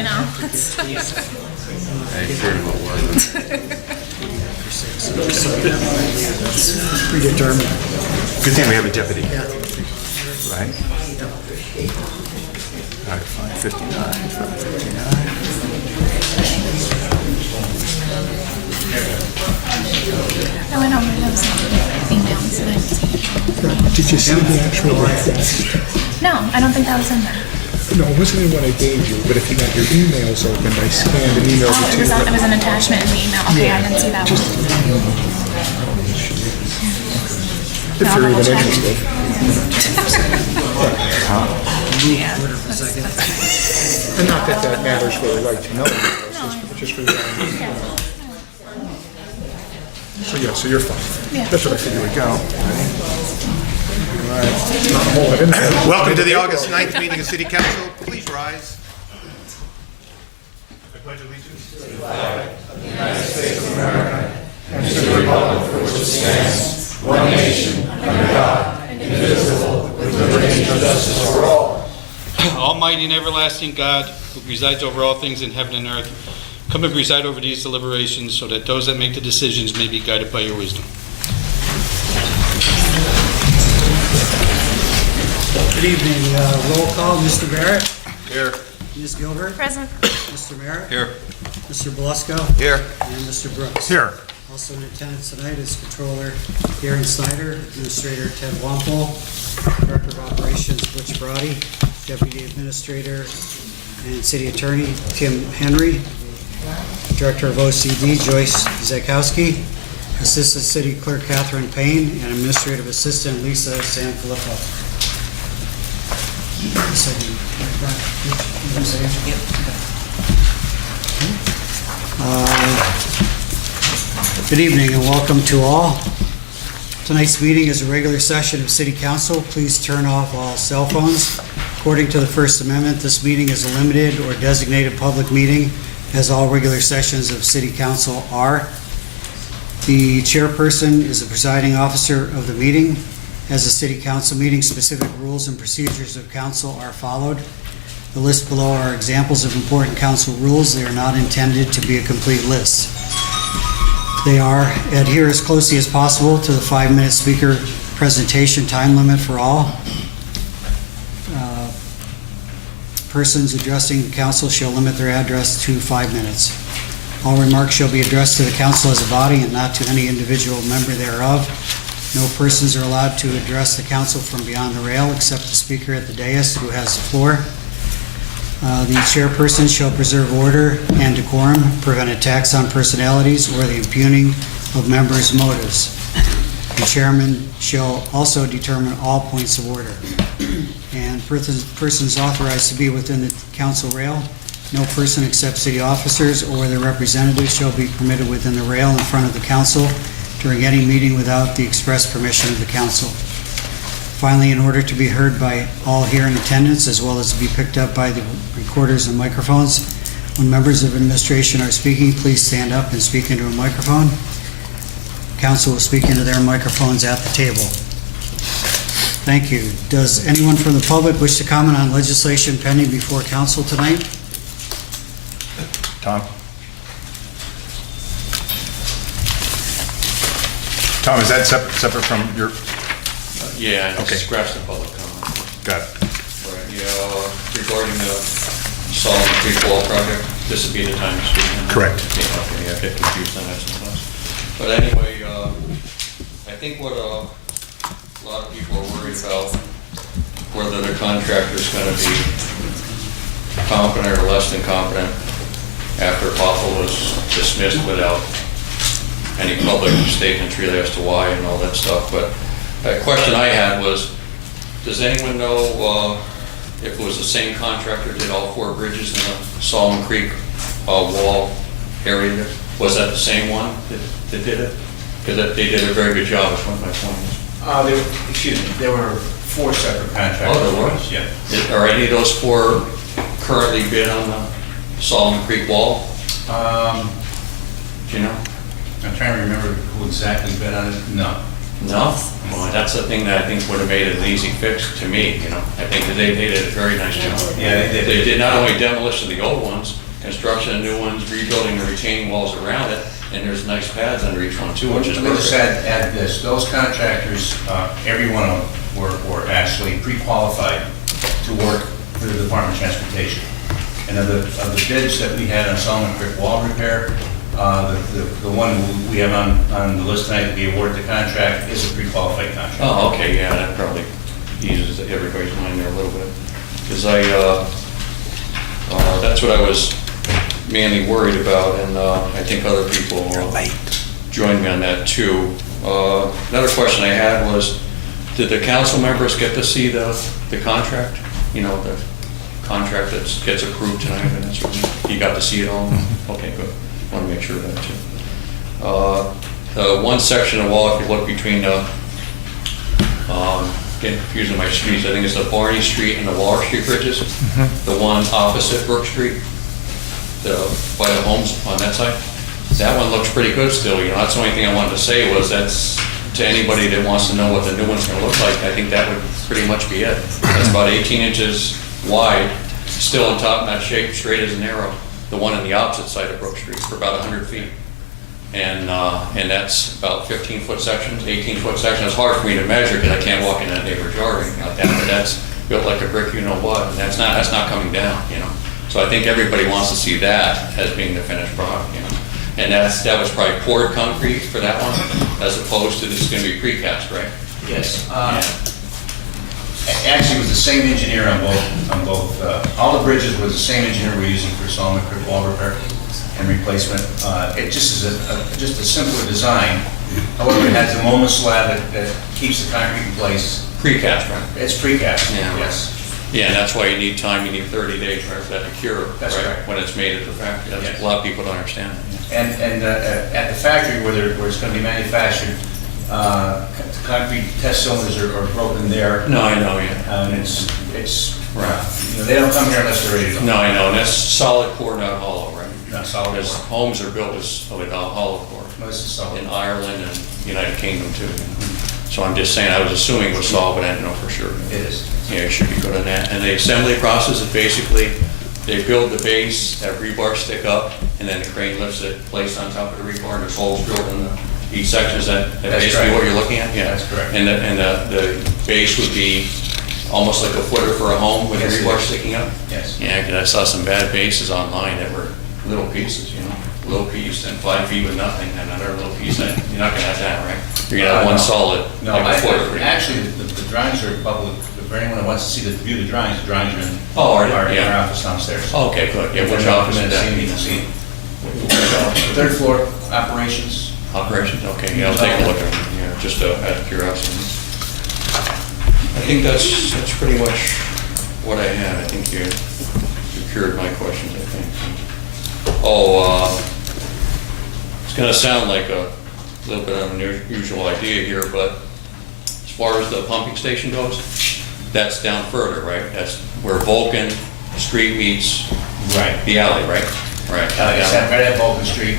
I know. I sort of wasn't. Predetermined. Good thing we have a deputy. Yeah. Right? All right, 559, 559. I went over those emails and I didn't see it. Did you see the actual request? No, I don't think that was in there. No, it wasn't in what I gave you, but if you got your emails open, I scanned and emailed Oh, it to it you. was an attachment in the email. Okay, I didn't see that one. If No, you're I'll even check. interested. Yeah, that's And not that that matters really right to know, it's just for your own. yeah. So yeah, so you're fine. Yeah. That's what I figured we'd go. Not a whole lot in there. Welcome to the August 9th meeting of City Council. Please rise. I pledge allegiance to the flag of the United States of America and to the republic for which it stands, one nation, under God, indivisible, with liberty and justice for all. Almighty and everlasting God, who presides over all things in heaven and earth, come and preside over these deliberations so that those that make the decisions may be guided by your wisdom. Good evening. Roll call, Mr. Barrett. Here. Ms. Gilbert. Present. Mr. Merritt. Here. Mr. Belusco. Here. And Mr. Brooks. Here. Also in attendance tonight is Controller Darren Snyder, Administrator Ted Wampel, Director of Operations Butch Brody, Deputy Administrator and City Attorney Tim Henry, Director of OCD Joyce Zakowski, Assistant City Clerk Catherine Payne, and Administrative Assistant Lisa Sanfilippo. Good evening and welcome to all. Tonight's meeting is a regular session of City Council. Please turn off all cell phones. According to the First Amendment, this meeting is a limited or designated public meeting, as all regular sessions of City Council are. The chairperson is the presiding officer of the meeting. As a City Council meeting, specific rules and procedures of council are followed. The list below are examples of important council rules. They are not intended to be a complete list. They are adhere as closely as possible to the 5-minute speaker presentation time limit for all. Persons addressing the council shall limit their address to 5 minutes. All remarks shall be addressed to the council as a body and not to any individual member thereof. No persons are allowed to address the council from beyond the rail except the speaker at the dais who has the floor. The chairperson shall preserve order and decorum, prevent attacks on personalities or the impugning of members' motives. The chairman shall also determine all points of order. And persons authorized to be within the council rail, no person except city officers or their representatives shall be permitted within the rail in front of the council during any meeting without the express permission of the council. Finally, in order to be heard by all here in attendance, as well as to be picked up by the recorders and microphones, when members of administration are speaking, please stand up and speak into a microphone. Council will speak into their microphones at the table. Thank you. Does anyone from the public wish to comment on legislation pending before council tonight? Tom? Tom, is that separate from your... Yeah, Okay. scratch the public comment. Got it. Right, yeah, regarding the Solomon Creek Wall project, this would be the time to speak. on that? Correct. Yeah, okay, yeah, I get confused on that sometimes. But anyway, I think what a lot of people are worried about, whether the contractor's gonna be competent or less than competent after Poppel was dismissed without any public statements really as to why and all that stuff. But a question I had was, does anyone know if it was the same contractor did all 4 bridges in the Solomon Creek wall area? Was that the same one that did it? Because they did a very good job, is one of my points. There were 4 separate contractors. Oh, there was? Yeah. Are any of those 4 currently bid on the Solomon Creek wall? Do you know? I'm trying to remember who exactly bid on it. No. No? Well, that's the thing that I think would have made it an easy fix to me, you know? I think that they did a very nice job. Yeah, they did. They did not only demolition of the old ones, construction of new ones, rebuilding the retaining walls around it, and there's nice pads under each one too, which is Let me just perfect. add this, those contractors, every one of them were actually pre-qualified to work for the Department of Transportation. And of the bids that we had on Solomon Creek wall repair, the one we have on the list tonight to be awarded the contract is a pre-qualified contract. Oh, okay, yeah, that probably eases everybody's mind there a little bit. Because that's what I was mainly worried about, and I think other people joined me on that too. Another question I had was, did the council members get to see the contract? You know, the contract that gets approved tonight, and that sort of thing? You got to see it all? Okay, good. Want to make sure of that too. The one section of the wall, if you look between the, getting confused in my streets, I think it's the Barney Street and the Waller Street bridges. The one opposite Brook Street, by the homes on that side. That one looks pretty good still, you know, that's the only thing I wanted to say was that's, to anybody that wants to know what the new one's gonna look like, I think that would pretty much be it. That's about 18 inches wide, still in top-notch shape, straight as an arrow. The one on the opposite side of Brook Street for about 100 feet. And that's about 15-foot sections, 18-foot sections. It's hard for me to measure because I can't walk in that neighbor's yard or anything like that, but that's built like a brick, you know what, and that's not coming down, you know. So I think everybody wants to see that as being the finished product, you know. And that was probably poured concrete for that one, as opposed to this is gonna be precast, right? Yes. Yeah. Actually, it was the same engineer on both. All the bridges was the same engineer we're using for Solomon Creek wall repair and replacement. It just is just a simpler design. However, it has a Moma slab that keeps the concrete in place. Precast, right? It's precast. Yeah, right. Yes. Yeah, and that's why you need time, you need 30 days, right, for that to cure, That's right? correct. When it's made at the factory. That's, Yes. a lot of people don't understand that. And at the factory where it's going to be manufactured, concrete test cylinders are broken there. No, I know, yeah. And it's Right. you know, they don't come here unless they're ready to go. No, I know, and that's solid core, not hollow, right? Not solid Because core. homes are built with hollow core No, this is solid. in Ireland and United Kingdom too. So I'm just saying, I was assuming it was solid, but I didn't know for sure. It is. Yeah, it should be good on that. And the assembly process is basically, they build the base, have rebar stick up, and then the crane lifts it, placed on top of the rebar, and there's holes drilled in each section. Is that That's basically correct. what you're looking at? Yeah. That's correct. And the base would be almost like a footer for a home with Yes, it rebar is. sticking up? Yes. Yeah, because I saw some bad bases online that were little pieces, you know, little piece and 5 feet with nothing, and another little piece, that you're not gonna have that, right? You're gonna have one No. solid, No, like a footer. pretty much. actually, the drawings are public. For anyone that wants to see view the drawings are in Oh, are they? our Yeah. office downstairs. Okay, good. Yeah, which office is that? You can see. Third floor operations. Operations, okay, yeah, I'll take a look at it, yeah, just out of curiosity. I think that's pretty much what I had. I think you cured my questions, I think. Oh, it's gonna sound like a little bit of an unusual idea here, but as far as the pumping station goes, that's down further, right? That's where Vulcan Street meets Right. the alley, right? Right. It's right at Vulcan Street,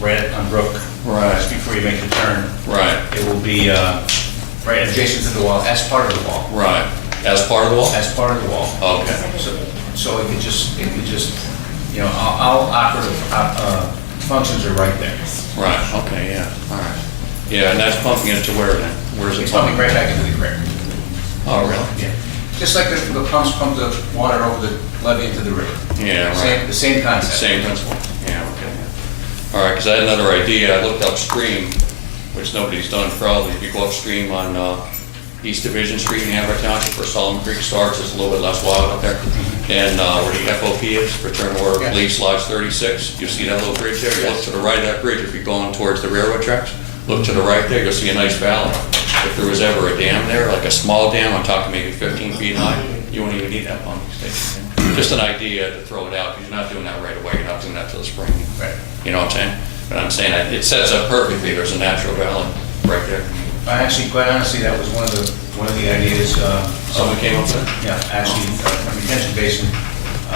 right on Brook. Right. Just before you make the turn. Right, It will be right adjacent to the wall, as part of the wall. right. As part of the wall? As part of the wall. Okay. So it could just, you know, all operative functions are right there. Right, okay, yeah, all right. Yeah, and that's pumping it to where then? Where's it It's pumping pumping? right back into the creek. Oh, really? Yeah. Just like the pumps pump the water over the levee into the river. Yeah, right. The same concept. Same principle? Yeah, okay. Yeah. All right, because I had another idea. I looked upstream, which nobody's done probably. If you go upstream on East Division Street in Hamburg Township, where Solomon Creek starts, it's a little bit less wild up there. And where the FOP is, Fraternal Order of Yeah. Police Lodge 36, you see that little bridge there? You look to the right of that bridge, if you're going towards the railroad tracks, look to the right there, you'll see a nice valley. If there was ever a dam there, like a small dam, I'm talking maybe 15 feet high, you wouldn't even need that pumping station. Just an idea to throw it out, because you're not doing that right away, you're not doing that till the spring. Right. You know what I'm saying? But I'm saying, it sets up perfectly, there's a natural valley right there. Actually, quite honestly, that was one of the ideas. Someone came up with it? Yeah, actually, a retention basin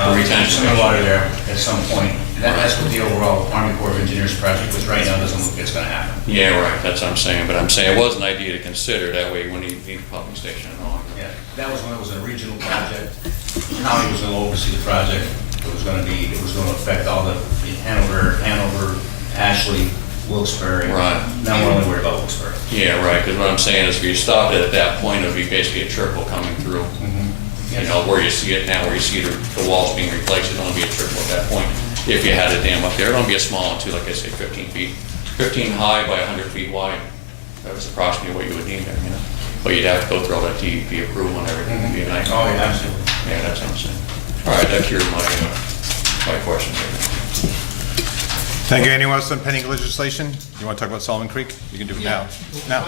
Retention Some basin. water there at some point. And that's what the overall Army Corps of Engineers project, which right now doesn't look like it's gonna happen. Yeah, right, that's what I'm saying, but I'm saying it was an idea to consider, that way when you need a pumping station and all. Yeah, that was when it was a regional project. The county was gonna oversee the project. It was gonna affect all the Hanover, Ashley, Wilkes-Barre. Right. Now we're only worried about Wilkes-Barre. Yeah, right, because what I'm saying is if you stopped it at that point, it'd be basically a trickle coming through. You know, where you see it now, where you see the walls being replaced, it'd only be a trickle at that point. If you had a dam up there, it'd only be a small one too, like I say, 15 feet. 15 high by 100 feet wide. That was approximately what you would need there, you know? But you'd have to go through all that DEP approval and everything. It'd be a nice. Oh, yeah, absolutely. Yeah, that's what I'm saying. All right, that cured my question. Thank you. Anyone else on pending legislation? You want to talk about Solomon Creek? You can do it now. No.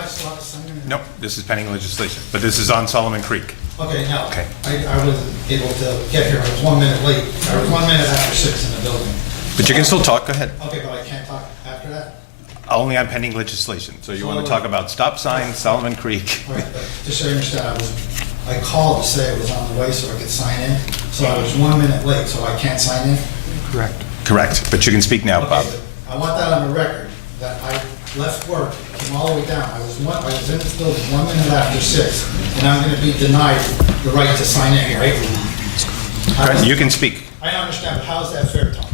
Nope, this is pending legislation, but this is on Solomon Creek. Okay, now, Okay. I wasn't able to get here, I was 1 minute late, I was 1 minute after 6 in the building. But you can still talk, go ahead. Okay, but I can't talk after that? Only on pending legislation. So you want to talk about stop signs, Solomon Creek. All right, but just so you understand, I called to say it was on the way so I could sign in, so I was 1 minute late, so I can't sign in? Correct. Correct, but you can speak now, Bob. Okay, but I want that on the record, that I left work, came all the way down, I was in this building 1 minute after 6, and I'm gonna be denied the right to sign in, right? You can speak. I understand, but how's that fair, Tom?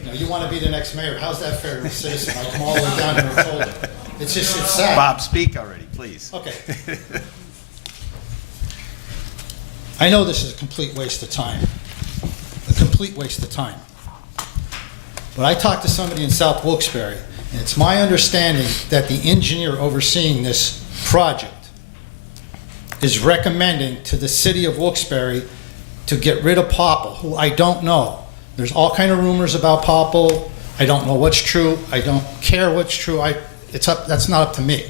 You know, you want to be the next mayor, how's that fair to a citizen? I come all the way down here and told it. It's just, it's sad. Bob, speak already, please. Okay. I know this is a complete waste of time. A complete waste of time. But I talked to somebody in South Wilkes-Barre, and it's my understanding that the engineer overseeing this project is recommending to the city of Wilkes-Barre to get rid of Popple, who I don't know. There's all kind of rumors about Popple. I don't know what's true. I don't care what's true. That's not up to me.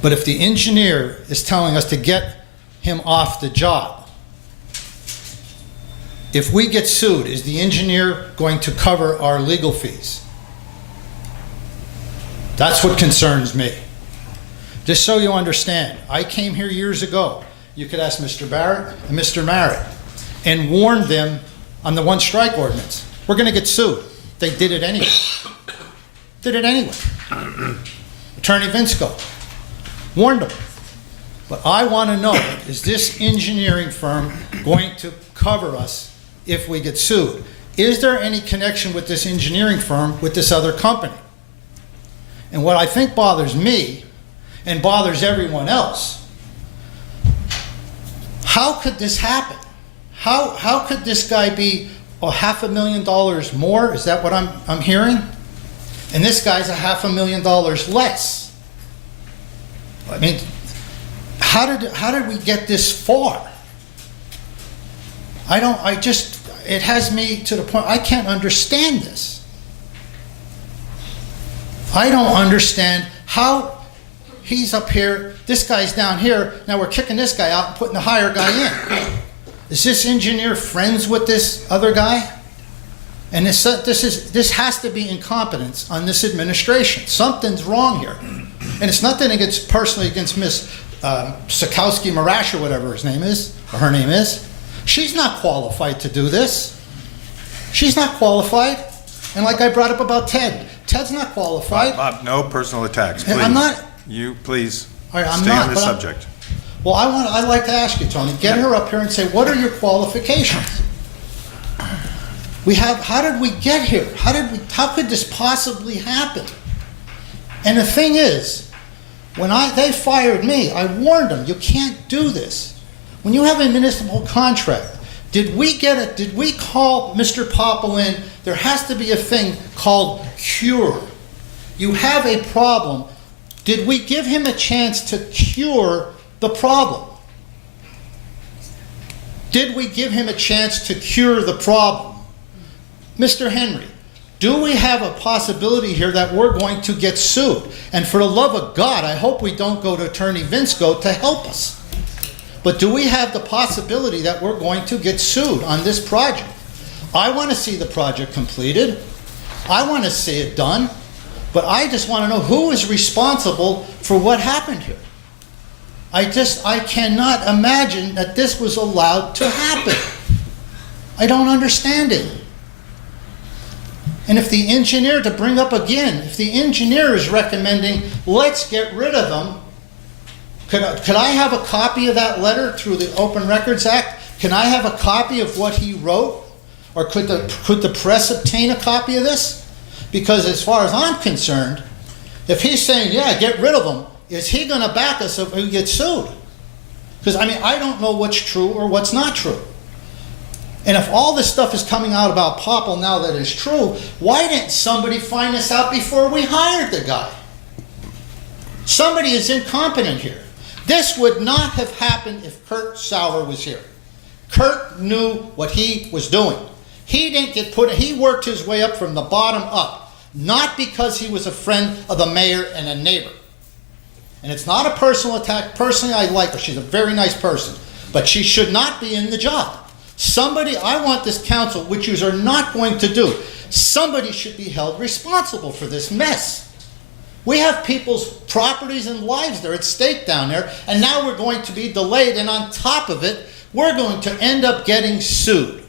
But if the engineer is telling us to get him off the job, if we get sued, is the engineer going to cover our legal fees? That's what concerns me. Just so you understand, I came here years ago. You could ask Mr. Barrett and Mr. Merritt, and warned them on the one strike ordinance. We're going to get sued. They did it anyway. Did it anyway. Attorney Vinsco warned them. But I want to know, is this engineering firm going to cover us if we get sued? Is there any connection with this engineering firm with this other company? And what I think bothers me and bothers everyone else, how could this happen? How could this guy be $500,000 more? Is that what I'm hearing? And this guy's $500,000 less. I mean, how did we get this far? It has me to the point, I can't understand this. I don't understand how he's up here, this guy's down here, now we're kicking this guy out and putting the higher guy in. Is this engineer friends with this other guy? And this has to be incompetence on this administration. Something's wrong here. And it's nothing personally against Miss Sikowski Marash or whatever his name is, or her name is. She's not qualified to do this. She's not qualified. And like I brought up about Ted, Ted's not qualified. Bob, no personal attacks, please. I'm not. You, please, All right, I'm stay not, on the but subject. Well, I'd like to ask you, Tony, get her up here and say, what are your qualifications? How did we get here? How could this possibly happen? And the thing is, when they fired me, I warned them, you can't do this. When you have a municipal contract, did we call Mr. Popple in? There has to be a thing called cure. You have a problem. Did we give him a chance to cure the problem? Did we give him a chance to cure the problem? Mr. Henry, do we have a possibility here that we're going to get sued? And for the love of God, I hope we don't go to Attorney Vinsco to help us. But do we have the possibility that we're going to get sued on this project? I want to see the project completed. I want to see it done. But I just want to know who is responsible for what happened here. I cannot imagine that this was allowed to happen. I don't understand it. And if the engineer, to bring up again, if the engineer is recommending, let's get rid of them, could I have a copy of that letter through the Open Records Act? Can I have a copy of what he wrote? Or could the press obtain a copy of this? Because as far as I'm concerned, if he's saying, yeah, get rid of them, is he going to back us if we get sued? Because, I mean, I don't know what's true or what's not true. And if all this stuff is coming out about Popple now that is true, why didn't somebody find this out before we hired the guy? Somebody is incompetent here. This would not have happened if Kurt Sauer was here. Kurt knew what he was doing. He didn't get he worked his way up from the bottom up, not because he was a friend of the mayor and a neighbor. And it's not a personal attack. Personally, I like her. She's a very nice person. But she should not be in the job. Somebody, I want this council, which you are not going to do, somebody should be held responsible for this mess. We have people's properties and lives that are at stake down there, and now we're going to be delayed, and on top of it, we're going to end up getting sued.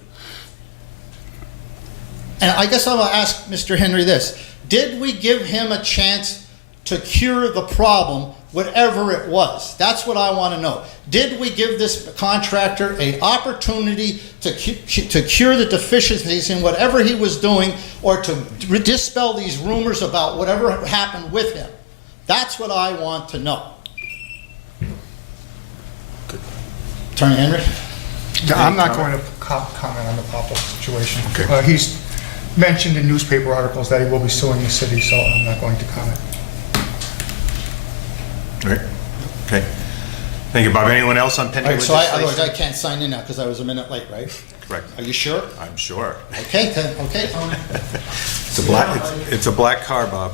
And I guess I'm going to ask Mr. Henry this. Did we give him a chance to cure the problem, whatever it was? That's what I want to know. Did we give this contractor an opportunity to cure the deficiencies in whatever he was doing, or to dispel these rumors about whatever happened with him? That's what I want to know. Attorney Henry? I'm not going to comment on the Popple situation. Okay. He's mentioned in newspaper articles that he will be suing the city, so I'm not going to comment. All right. Okay. Thank you, Bob. Anyone else on pending So legislation? otherwise I can't sign in now because I was a minute late, right? Correct. Are you sure? I'm sure. Okay, okay, Tony. It's a black car, Bob.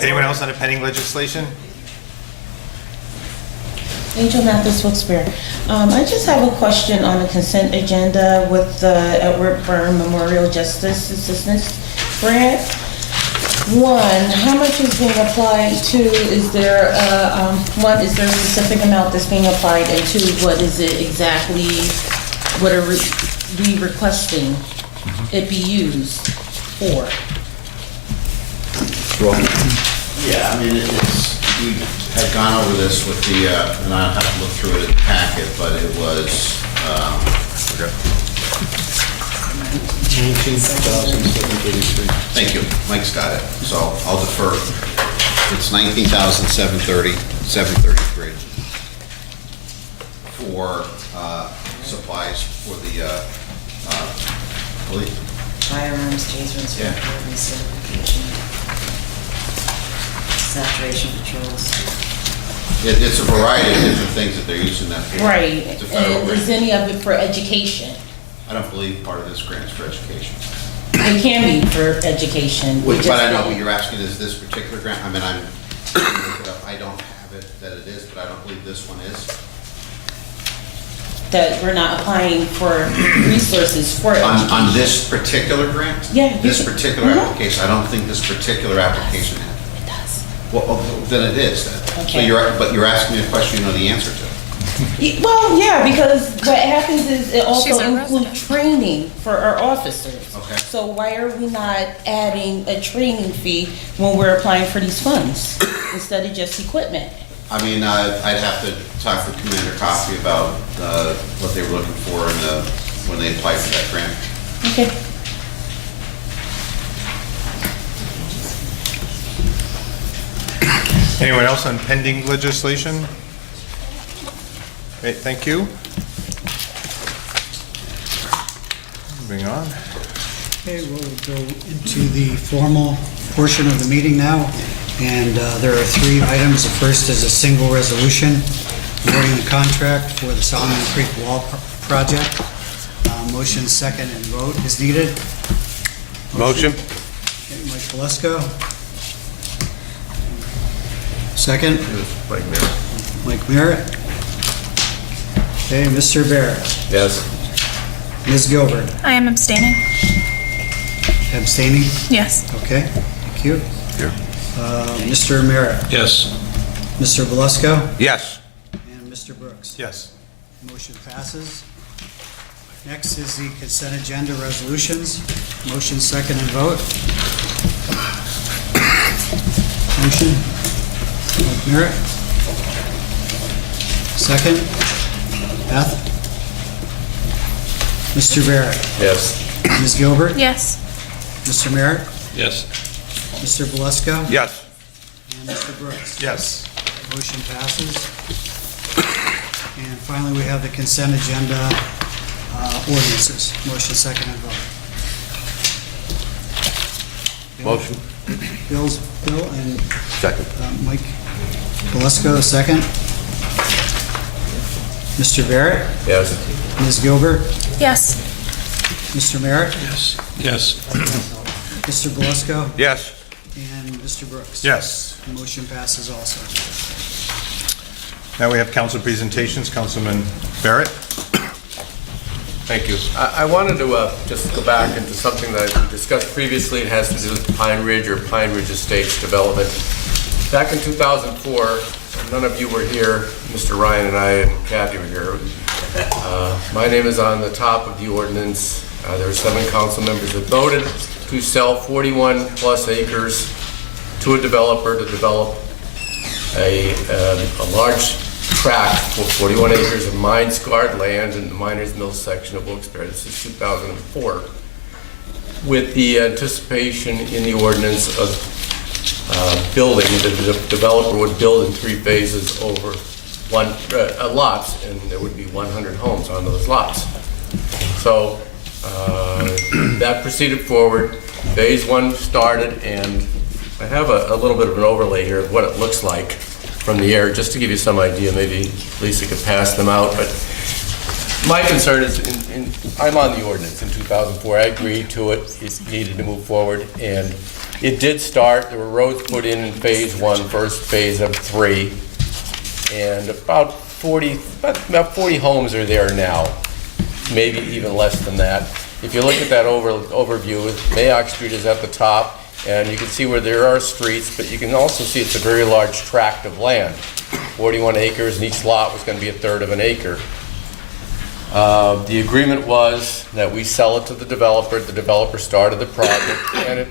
Anyone else on the pending legislation? Angel Mathis, Wilkes-Barre. I just have a question on the consent agenda with the Edward Byrne Memorial Justice Assistance Grant. One, how much is being applied? Two, is there one, is there a specific amount that's being applied? And two, what is it exactly, what are we requesting it be used for? Yeah, I mean, we had gone over this with the, and I'll have to look through it in the packet, but it was, thank you, Mike's got it, so I'll defer. It's $19,733 for supplies for the police. Firearms, tasers, Yeah. recertification, saturation patrols. It's a variety of different things that they're using that for. Right, It's a federal and is grant. any of it for education? I don't believe part of this grant is for education. It can be for education. We But just I know don't- what you're asking, is this particular grant, I mean, I don't have it that it is, but I don't believe this one is. That we're not applying for resources for education. On this particular grant? Yeah, you This can- particular Mhm. application, I don't think this particular application has. It does. Well, then it is then. So Okay. you're asking me a question you know the answer to. Well, yeah, because what happens is it also She's a includes resident. training for our officers. Okay. So why are we not adding a training fee when we're applying for these funds instead of just equipment? I mean, I'd have to talk with Commander Coffey about what they were looking for when they applied for that grant. Okay. Anyone else on pending legislation? Okay, thank you. Moving on. Okay, we'll go into the formal portion of the meeting now, and there are three items. The first is a single resolution awarding the contract for the Solomon Creek Wall Project. Motion, second, and vote is needed. Motion. Okay, Mike Falesko. Second, Mike Merritt. Okay, Mr. Barrett. Yes. Ms. Gilbert, I am abstaining. abstaining? Yes. Okay, thank you. Here. Mr. Merritt, Yes. Mr. Belusko, Yes. and Mr. Brooks. Yes. Motion passes. Next is the consent agenda resolutions. Motion, second, and vote. Motion. Mike Merritt. Second. Beth. Mr. Barrett. Yes. Ms. Gilbert. Yes. Mr. Merritt. Yes. Mr. Belusko. Yes. And Mr. Brooks. Yes. Motion passes. And finally, we have the consent agenda ordinances. Motion, second, and vote. Motion. Bill and Second. Mike Belusko, second. Mr. Barrett, Yes. Ms. Gilbert, Yes. Mr. Merritt, Yes. Yes. Mr. Belusko, Yes. and Mr. Brooks. Yes. Motion passes also. Now we have council presentations. Councilman Barrett. Thank you. I wanted to just go back into something that we discussed previously. It has to do with Pine Ridge or Pine Ridge Estates development. Back in 2004, none of you were here. Mr. Ryan and I and Kathy were here. My name is on the top of the ordinance. There were 7 council members that voted to sell 41 plus acres to a developer to develop a large tract for 41 acres of mine-scarred land in the Miners Mill section of Wilkes-Barre. This is 2004. With the anticipation in the ordinance of building, the developer would build in 3 phases over lots, and there would be 100 homes on those lots. So that proceeded forward. Phase 1 started, and I have a little bit of an overlay here of what it looks like from the air, just to give you some idea. Maybe Lisa could pass them out. But my concern is, I'm on the ordinance in 2004. I agreed to it. It needed to move forward, and it did start. There were roads put in phase 1, first phase of 3, and about 40 homes are there now, maybe even less than that. If you look at that overview, Mayock Street is at the top, and you can see where there are streets, but you can also see it's a very large tract of land. 41 acres, and each lot was going to be 1/3 of an acre. The agreement was that we sell it to the developer. The developer started the project, and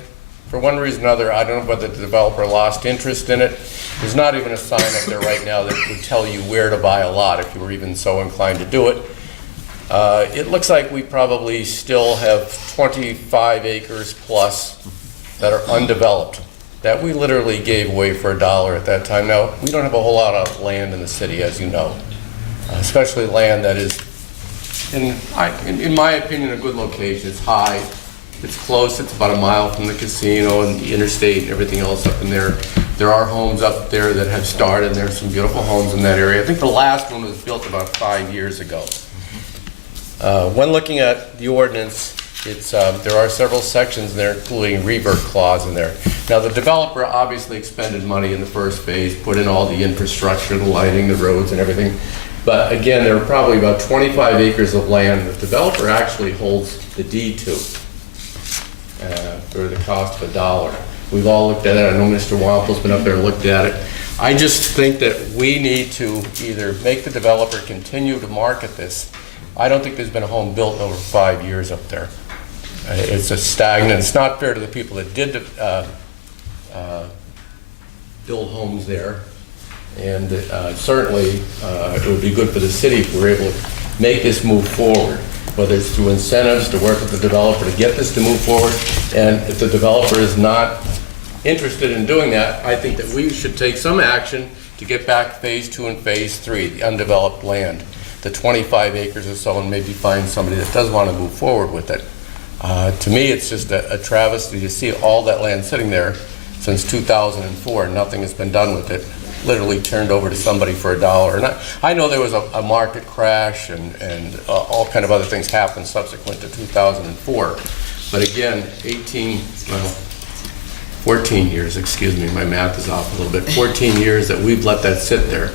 for one reason or another, I don't know whether the developer lost interest in it. There's not even a sign up there right now that would tell you where to buy a lot if you were even so inclined to do it. It looks like we probably still have 25 acres plus that are undeveloped, that we literally gave away for $1 at that time. Now, we don't have a whole lot of land in the city, as you know, especially land that is, in my opinion, a good location. It's high, it's close, it's about a mile from the casino and the interstate and everything else up in there. There are homes up there that have started, and there's some beautiful homes in that area. I think the last one was built about 5 years ago. When looking at the ordinance, there are several sections there, including revert clause in there. Now, the developer obviously expended money in the first phase, put in all the infrastructure, the lighting, the roads, and everything. But again, there are probably about 25 acres of land the developer actually holds the deed to for the cost of $1. We've all looked at it. I know Mr. Wample's been up there and looked at it. I just think that we need to either make the developer continue to market this. I don't think there's been a home built in over 5 years up there. It's a stagnant. It's not fair to the people that did build homes there. And certainly it would be good for the city if we're able to make this move forward, whether it's through incentives to work with the developer to get this to move forward. And if the developer is not interested in doing that, I think that we should take some action to get back phase 2 and phase 3, the undeveloped land, the 25 acres or so, and maybe find somebody that does want to move forward with it. To me, it's just a travesty to see all that land sitting there since 2004, and nothing has been done with it. Literally turned over to somebody for $1. And I know there was a market crash and all kind of other things happened subsequent to 2004. But again, 14 years, excuse me, my math is off a little bit, 14 years that we've let that sit there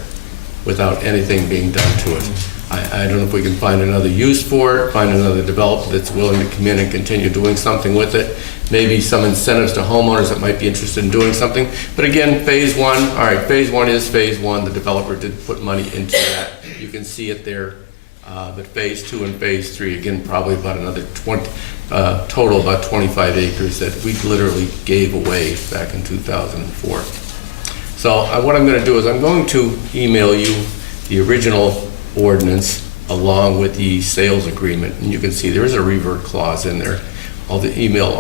without anything being done to it. I don't know if we can find another use for it, find another developer that's willing to come in and continue doing something with it. Maybe some incentives to homeowners that might be interested in doing something. But again, phase 1, all right, phase 1 is phase 1. The developer did put money into that. You can see it there. But Phase 2 and Phase 3, again, probably about another 20, total about 25 acres that we literally gave away back in 2004. So what I'm going to do is I'm going to email you the original ordinance along with the sales agreement, and you can see there is a revert clause in there. I'll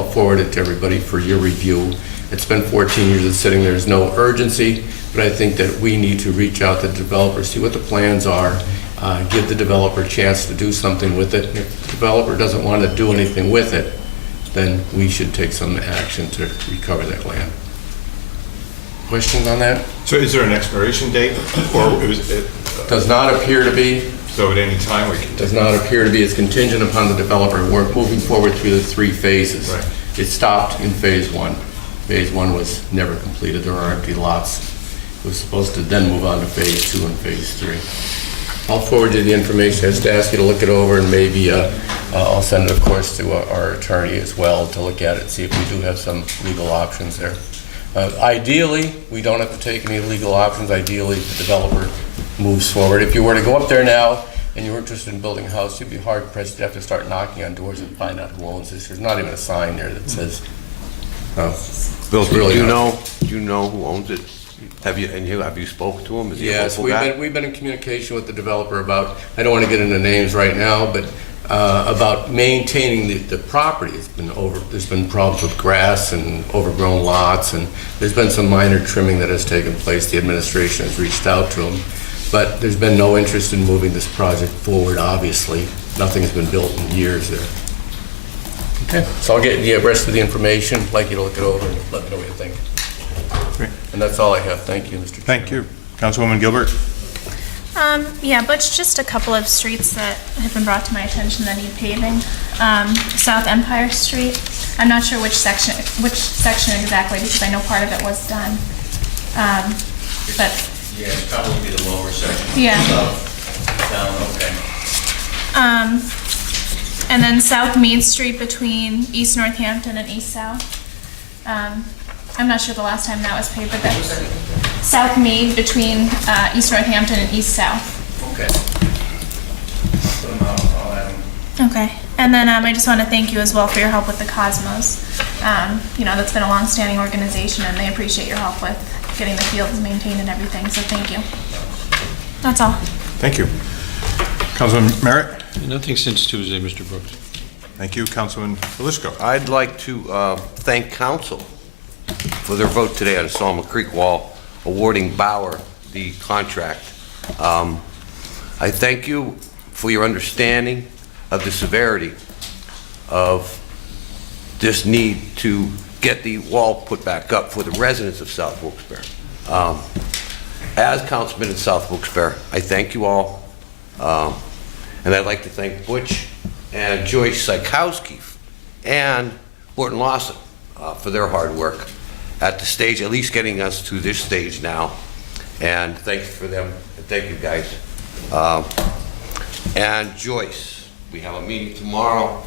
forward it to everybody for your review. It's been 14 years it's sitting there. There's no urgency, but I think that we need to reach out to the developer, see what the plans are, give the developer a chance to do something with it. If the developer doesn't want to do anything with it, then we should take some action to recover that land. Questions on that? So is there an expiration date, or it Does not appear to be. so at any time we can? Does not appear to be. It's contingent upon the developer. We're moving forward through the 3 phases. Right. It stopped in Phase 1. Phase 1 was never completed. There are empty lots. It was supposed to then move on to Phase 2 and Phase 3. I'll forward you the information. I just ask you to look it over, and maybe I'll send it, of course, to our attorney as well to look at it, see if we do have some legal options there. Ideally, we don't have to take any legal options. Ideally, the developer moves forward. If you were to go up there now and you were interested in building a house, you'd be hard-pressed to have to start knocking on doors and find out who owns this. There's not even a sign there that says, Bill, really do you not. know who owns it? Have you spoken to him? Is he a yes, local guy? we've been in communication with the developer about, I don't want to get into names right now, but about maintaining the property. There's been problems with grass and overgrown lots, and there's been some minor trimming that has taken place. The administration has reached out to them, but there's been no interest in moving this project forward, obviously. Nothing has been built in years there. Okay, so I'll get the rest of the information. I'd like you to look it over and let me know what you think. Great. And that's all I have. Thank you, Mr. Chairman. Thank you. Councilwoman Gilbert? Yeah, Butch, just a couple of streets that have been brought to my attention that need paving. South Empire Street. I'm not sure which section exactly, because I know part of it was done. But Yeah, it's probably the lower section. Yeah. Down, okay. And then South Main Street between East Northampton and East South. I'm not sure the last time that was paved, but that South Mead between East Northampton and East South. Okay. I'll put them out, I'll add them. Okay. And then I just want to thank you as well for your help with the Cosmos. That's been a long-standing organization, and they appreciate your help with getting the fields maintained and everything, so thank you. That's all. Thank you. Councilman Merritt? Nothing since Tuesday, Mr. Brooks. Thank you. Councilman Felisko? I'd like to thank council for their vote today on Solomon Creek Wall, awarding Bauer the contract. I thank you for your understanding of the severity of this need to get the wall put back up for the residents of South Wilkes-Barre. As councilman in South Wilkes-Barre, I thank you all, and I'd like to thank Butch and Joyce Sikowski and Borton Lawson for their hard work at the stage, at least getting us to this stage now. And thank you for them, and thank you guys. And Joyce, we have a meeting tomorrow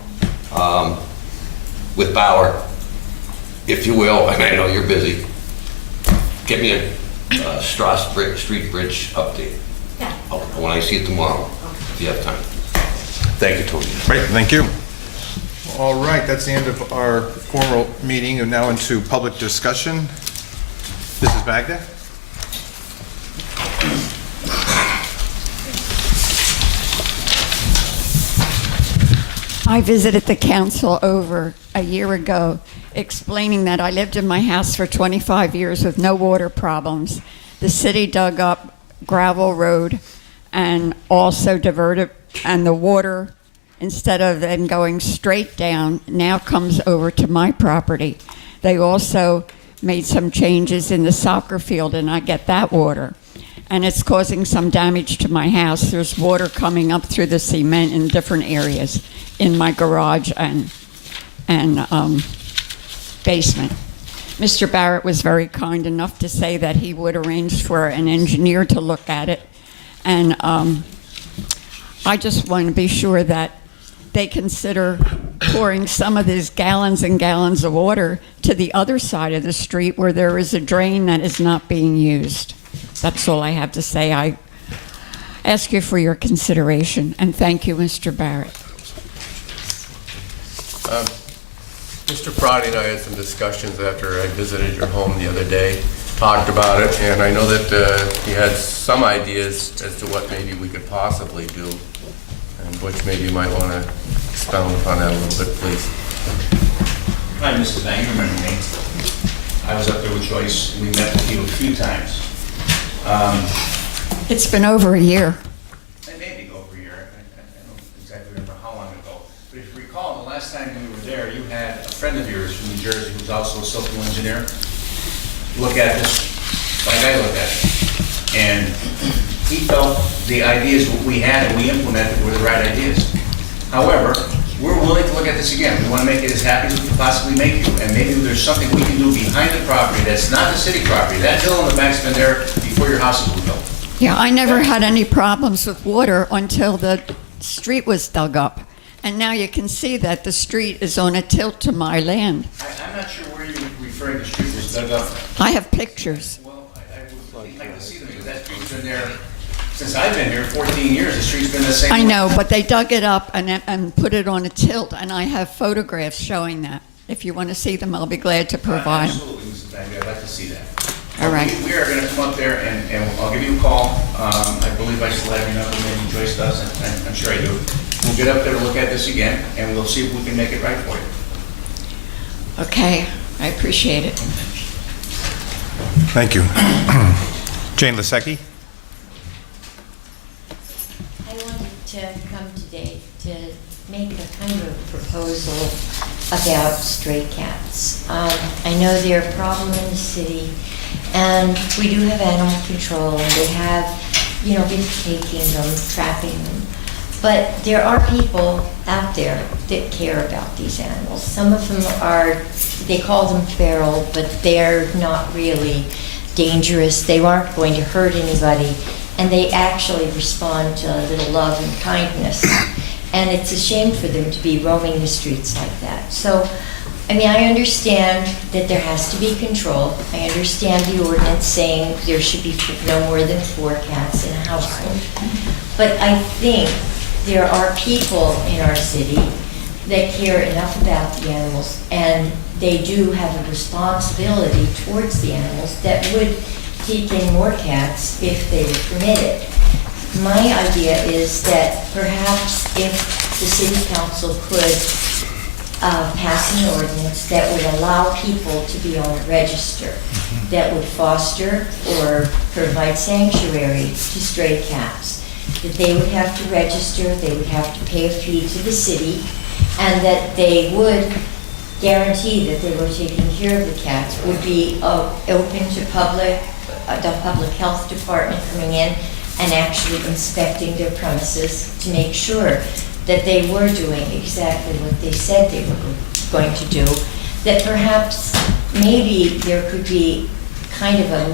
with Bauer, if you will, and I know you're busy. Get me a Strauss Street Bridge update. Yeah. When I see it tomorrow, if you have time. Thank you, Tony. Great, thank you. All right, that's the end of our formal meeting, and now into public discussion. Mrs. Magda? I visited the council over a year ago explaining that I lived in my house for 25 years with no water problems. The city dug up gravel road and also diverted, and the water, instead of then going straight down, now comes over to my property. They also made some changes in the soccer field, and I get that water. And it's causing some damage to my house. There's water coming up through the cement in different areas in my garage and basement. Mr. Barrett was very kind enough to say that he would arrange for an engineer to look at it. And I just want to be sure that they consider pouring some of these gallons and gallons of water to the other side of the street where there is a drain that is not being used. That's all I have to say. ask you for your consideration, and thank you, Mr. Barrett. Mr. Prodi and I had some discussions after I visited your home the other day, talked about it, and I know that he had some ideas as to what maybe we could possibly do, and Butch, maybe you might want to expound upon that a little bit, please. Hi, Mrs. Lang, you remember me? I was up there with Joyce, we met with you a few times. It's been over a year. It may be over a year, I don't exactly remember how long ago. But if you recall, the last time we were there, you had a friend of yours from New Jersey who's also a civil engineer look at this like I look at it. And he felt the ideas what we had and we implemented were the right ideas. However, we're willing to look at this again. We want to make it as happy as we can possibly make you. And maybe there's something we can do behind the property that's not the city property. That hill in the back's been there before your house was built. Yeah, I never had any problems with water until the street was dug up. And now you can see that the street is on a tilt to my land. I'm not sure where you're referring to street was dug up. I have pictures. Well, I would like to see them because that street's been there since I've been here 14 years. The street's been the same. I know, but they dug it up and put it on a tilt, and I have photographs showing that. If you want to see them, I'll be glad to provide them. Absolutely, Mrs. Bagley, I'd like to see that. All right. We are going to come up there and I'll give you a call. I believe I still have your number, maybe Joyce does, and I'm sure I do. We'll get up there to look at this again and we'll see if we can make it right for you. Okay, I appreciate it. Thank you. Jane Lisecki? I wanted to come today to make a kind of proposal about stray cats. I know they're a problem in the city, and we do have animal control, and they have, been taking them, trapping them. But there are people out there that care about these animals. Some of them are, they call them feral, but they're not really dangerous. They aren't going to hurt anybody, and they actually respond to a little love and kindness. And it's a shame for them to be roaming the streets like that. So, I understand that there has to be control. I understand the ordinance saying there should be no more than 4 cats in a household. But I think there are people in our city that care enough about the animals, and they do have a responsibility towards the animals that would take in more cats if they were permitted. My idea is that perhaps if the city council could pass an ordinance that would allow people to be on a register that would foster or provide sanctuary to stray cats, that they would have to register, they would have to pay a fee to the city, and that they would guarantee that they were taking care of the cats, would be open to the public health department coming in and actually inspecting their premises to make sure that they were doing exactly what they said they were going to do, that perhaps maybe there could be kind of a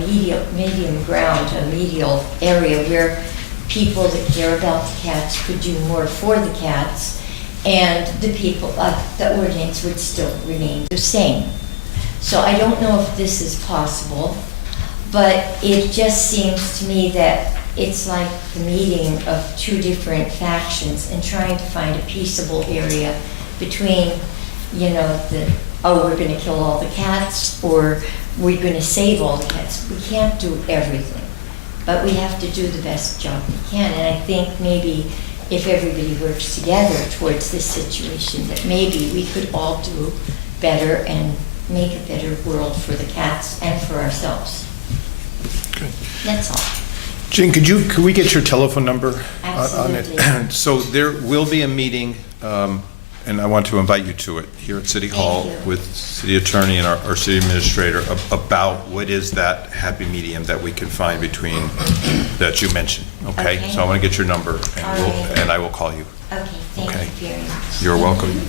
medium ground, a medial area where people that care about the cats could do more for the cats, and the ordinance would still remain the same. So I don't know if this is possible, but it just seems to me that it's like the meeting of 2 different factions and trying to find a peaceable area between, we're going to kill all the cats, or we're going to save all the cats. We can't do everything, but we have to do the best job we can. And I think maybe if everybody works together towards this situation, that maybe we could all do better and make a better world for the cats and for ourselves. Good. That's all. Jane, could we get your telephone number on it? Absolutely. So there will be a meeting, and I want to invite you to it here at City Hall with City Attorney and our City Administrator about what is that happy medium that we can find between, that you mentioned, okay? So I want to get your number, and I will call you. Okay, thank you very much. You're welcome.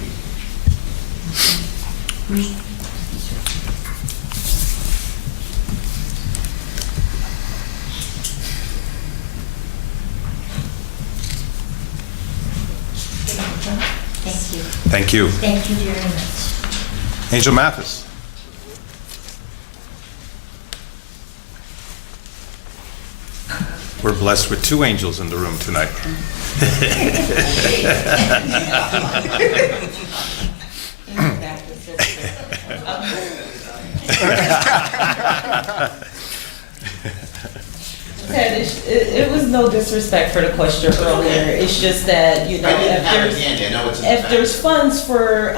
Thank you. Thank you. Thank you very much. Angel Mathis. We're blessed with two angels in the room tonight. It was no disrespect for the question earlier. It's just that, you know, I didn't have it handy. I know it's in the if there's funds for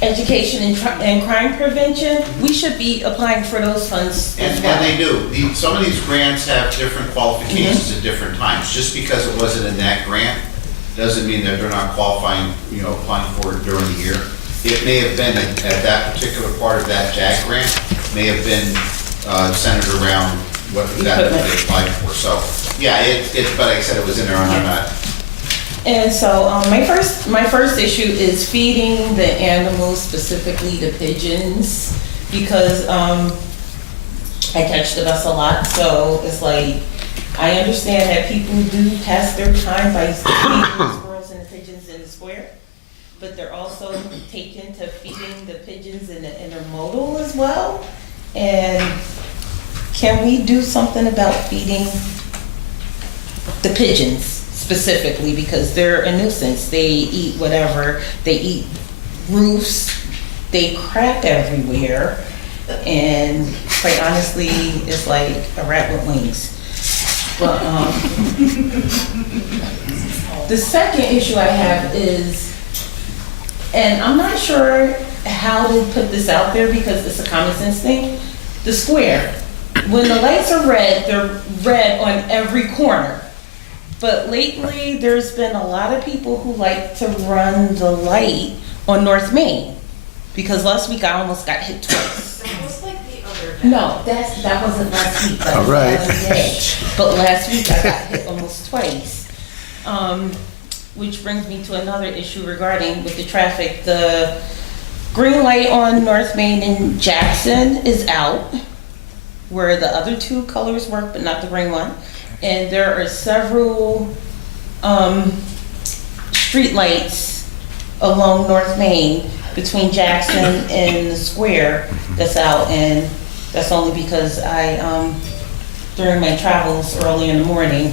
education and crime prevention, we should be applying for those funds as well. And they do. Some of these grants have different qualifications at different times. Just because it wasn't in that grant doesn't mean that they're not qualifying, you know, applying for it during the year. It may have been at that particular part of that JAG grant, may have been centered around what that they applied for. So, yeah, but like I said, it was in there on that. And so my first issue is feeding the animals, specifically the pigeons, because I catch the bus a lot. So it's like, I understand that people do pass their time by feeding the squirrels and the pigeons in the square, but they're also taken to feeding the pigeons in the intermodal as well. And can we do something about feeding the pigeons specifically, because they're a nuisance? They eat whatever, they eat roofs, they crap everywhere, and quite honestly, it's like a rat with wings. But the second issue I have is, and I'm not sure how to put this out there because it's a common sense thing, the square. When the lights are red, they're red on every corner. But lately, there's been a lot of people who like to run the light on North Main. Because last week I almost got hit twice. That was like the other day. No, that wasn't last week, that was the other day. But last week I got hit almost twice. Which brings me to another issue regarding with the traffic. The green light on North Main in Jackson is out, where the other two colors work, but not the green one. And there are several street lights along North Main between Jackson and the square that's out, and that's only because I, during my travels early in the morning,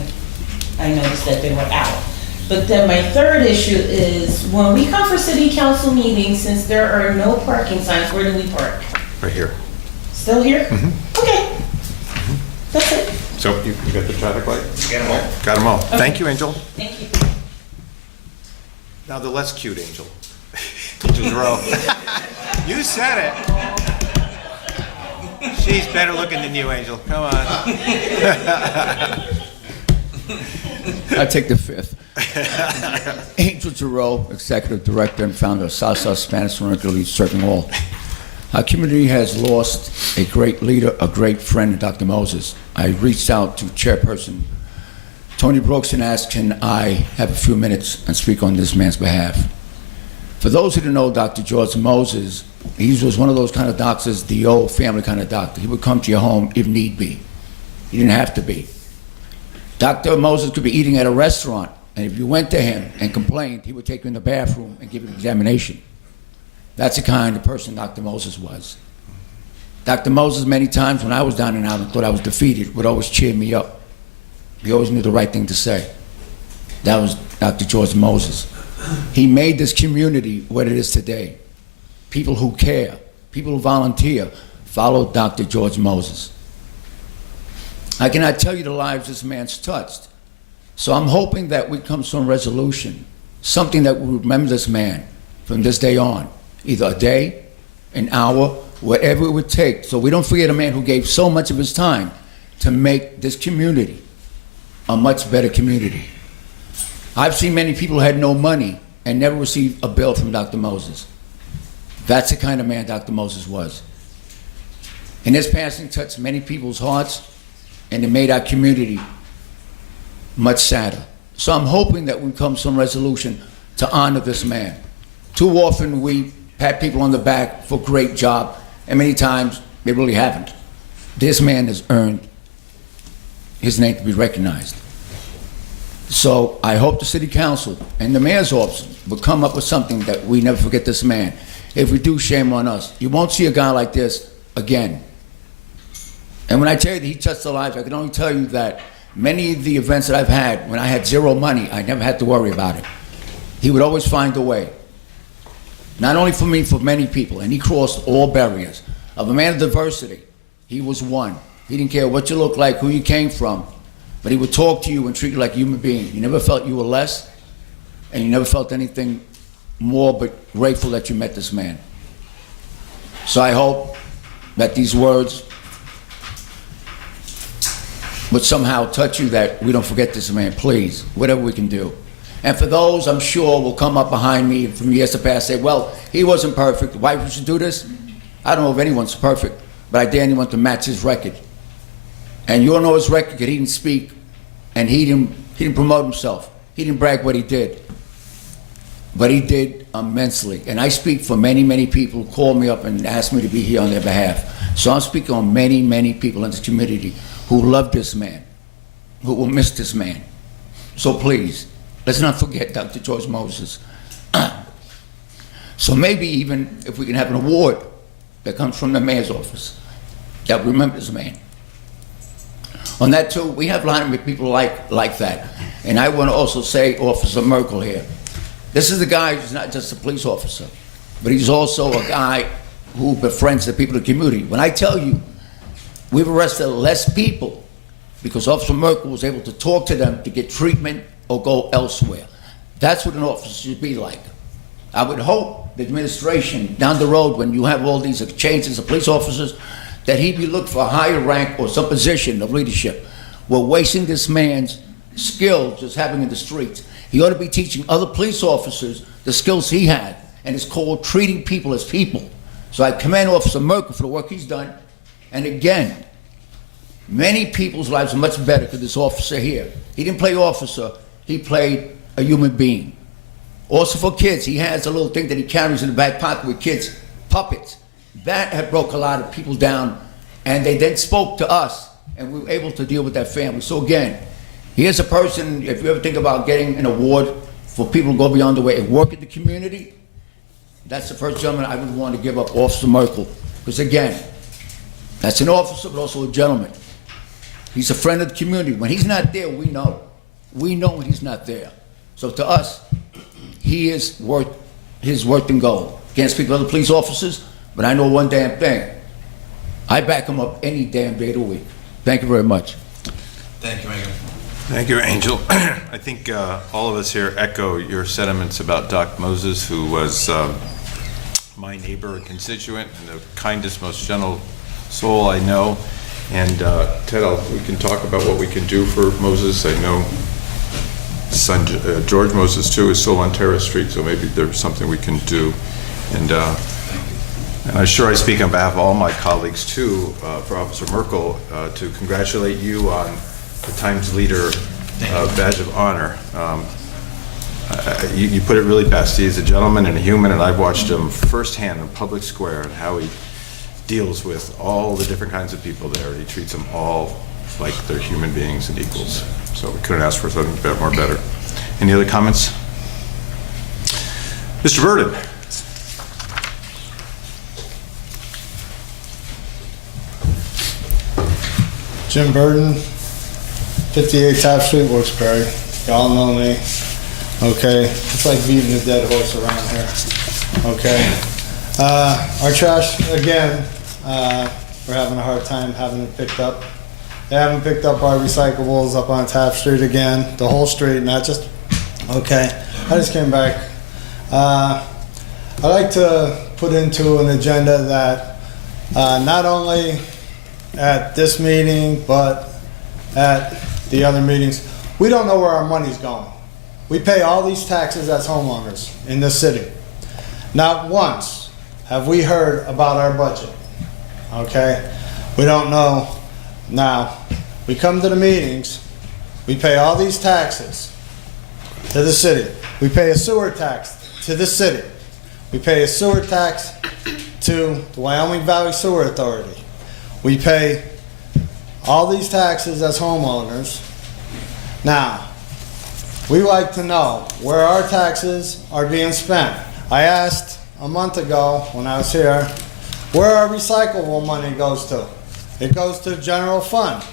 I noticed that they were out. But then my third issue is, when we come for city council meetings, since there are no parking signs, where do we park? Right here. Still here? Okay. That's it. So you got the traffic light? Get them all. Got them all. Thank you, Angel. Thank you. Now the less cute Angel. Angel Rowe. You said it. She's better looking than you, Angel. Come on. I take the fifth. Angel Giroux, Executive Director and founder of South Spanish American Surfing Hall. Our community has lost a great leader, a great friend, Dr. Moses. I reached out to Chairperson Tony Brooks and asked, can I have a few minutes and speak on this man's behalf? For those who don't know Dr. George Moses, he was one of those kind of doctors, the old family kind of doctor. He would come to your home if need be. He didn't have to be. Dr. Moses could be eating at a restaurant, and if you went to him and complained, he would take you in the bathroom and give you an examination. That's the kind of person Dr. Moses was. Dr. Moses, many times when I was down and out and thought I was defeated, would always cheer me up. He always knew the right thing to say. That was Dr. George Moses. He made this community what it is today. People who care, people who volunteer, follow Dr. George Moses. I cannot tell you the lives this man's touched. So I'm hoping that we come to some resolution, something that will remember this man from this day on, either a day, an hour, whatever it would take, so we don't forget a man who gave so much of his time to make this community a much better community. I've seen many people who had no money and never received a bill from Dr. Moses. That's the kind of man Dr. Moses was. And his passing touched many people's hearts, and it made our community much sadder. So I'm hoping that we come to some resolution to honor this man. Too often we pat people on the back for a great job, and many times they really haven't. This man has earned his name to be recognized. So I hope the city council and the mayor's office will come up with something that we never forget this man. If we do, shame on us. You won't see a guy like this again. And when I tell you that he touched the lives, I can only tell you that Many of the events that I've had, when I had zero money, I never had to worry about it. He would always find a way. Not only for me, for many people. And he crossed all barriers. Of a man of diversity, he was one. He didn't care what you looked like, who you came from, but he would talk to you and treat you like a human being. You never felt you were less, and you never felt anything more but grateful that you met this man. So I hope that these words would somehow touch you, that we don't forget this man, please, whatever we can do. And for those, I'm sure, will come up behind me from years past, say, well, he wasn't perfect, why would you do this? I don't know if anyone's perfect, but I dare anyone to match his record. And you all know his record because he didn't speak, and he didn't promote himself. He didn't brag what he did. But he did immensely. And I speak for many, many people who call me up and ask me to be here on their behalf. So I'm speaking on many, many people in this community who love this man, who will miss this man. So please, let's not forget Dr. George Moses. So maybe even if we can have an award that comes from the mayor's office that remembers this man. On that too, we have a lot of people like that. And I want to also say Officer Merkel here. This is a guy who's not just a police officer, but he's also a guy who befriends the people of the community. When I tell you, we've arrested less people because Officer Merkel was able to talk to them to get treatment or go elsewhere. That's what an officer should be like. I would hope the administration down the road, when you have all these changes of police officers, that he be looked for a higher rank or some position of leadership. We're wasting this man's skills just having in the streets. He ought to be teaching other police officers the skills he had, and it's called treating people as people. So I commend Officer Merkel for the work he's done. And again, many people's lives are much better because this officer here, he didn't play officer, he played a human being. Also for kids, he has a little thing that he carries in the back pocket with kids, puppets. That had broke a lot of people down, and they then spoke to us, and we were able to deal with that family. So again, here's a person, if you ever think about getting an award for people who go beyond the way and work in the community, that's the first gentleman I would want to give up, Officer Merkel. Because again, that's an officer, but also a gentleman. He's a friend of the community. When he's not there, we know. We know when he's not there. So to us, he is worth his worth and gold. Can't speak for other police officers, but I know one damn thing. I back him up any damn day of the week. Thank you very much. Thank you, Megan. Thank you, Angel. I think all of us here echo your sentiments about Doc Moses, who was my neighbor and constituent and the kindest, most gentle soul I know. And Ted, we can talk about what we can do for Moses. I know son George Moses too is still on Terrace Street, so maybe there's something we can do. And I'm sure I speak on behalf of all my colleagues too, for Officer Merkel, to congratulate you on the Times Leader Badge of Honor. You put it really best. He's a gentleman and a human, and I've watched him firsthand in public square and how he deals with all the different kinds of people there. He treats them all like they're human beings and equals. So we couldn't ask for something more better. Any other comments? Mr. Burden. Jim Burden, 58 Top Street, Wilkes-Barre. Y'all know me. Okay, it's like beating a dead horse around here. Okay, our trash again. We're having a hard time having it picked up. They haven't picked up our recyclables up on Top Street again. The whole street, not just. Okay, I just came back. I'd like to put into an agenda that not only at this meeting, but at the other meetings, we don't know where our money's going. We pay all these taxes as homeowners in this city. Not once have we heard about our budget, okay? We don't know. Now, we come to the meetings, we pay all these taxes to the city. We pay a sewer tax to the city. We pay a sewer tax to the Wyoming Valley Sewer Authority. We pay all these taxes as homeowners. Now, we like to know where our taxes are being spent. I asked a month ago when I was here where our recyclable money goes to. It goes to the general fund.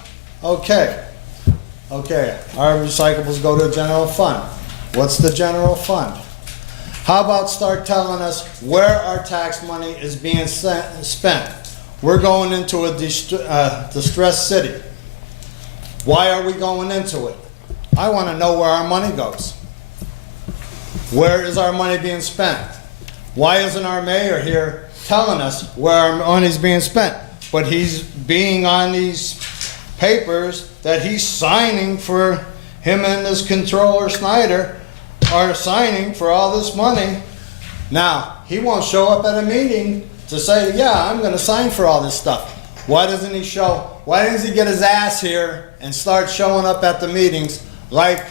Okay. Okay, our recyclables go to the general fund. What's the general fund? How about start telling us where our tax money is being spent? We're going into a distressed city. Why are we going into it? I want to know where our money goes. Where is our money being spent? Why isn't our mayor here telling us where our money's being spent? But he's being on these papers that he's signing for, him and his controller Snyder are signing for all this money. Now, he won't show up at a meeting to say, yeah, I'm gonna sign for all this stuff. Why doesn't he get his ass here and start showing up at the meetings like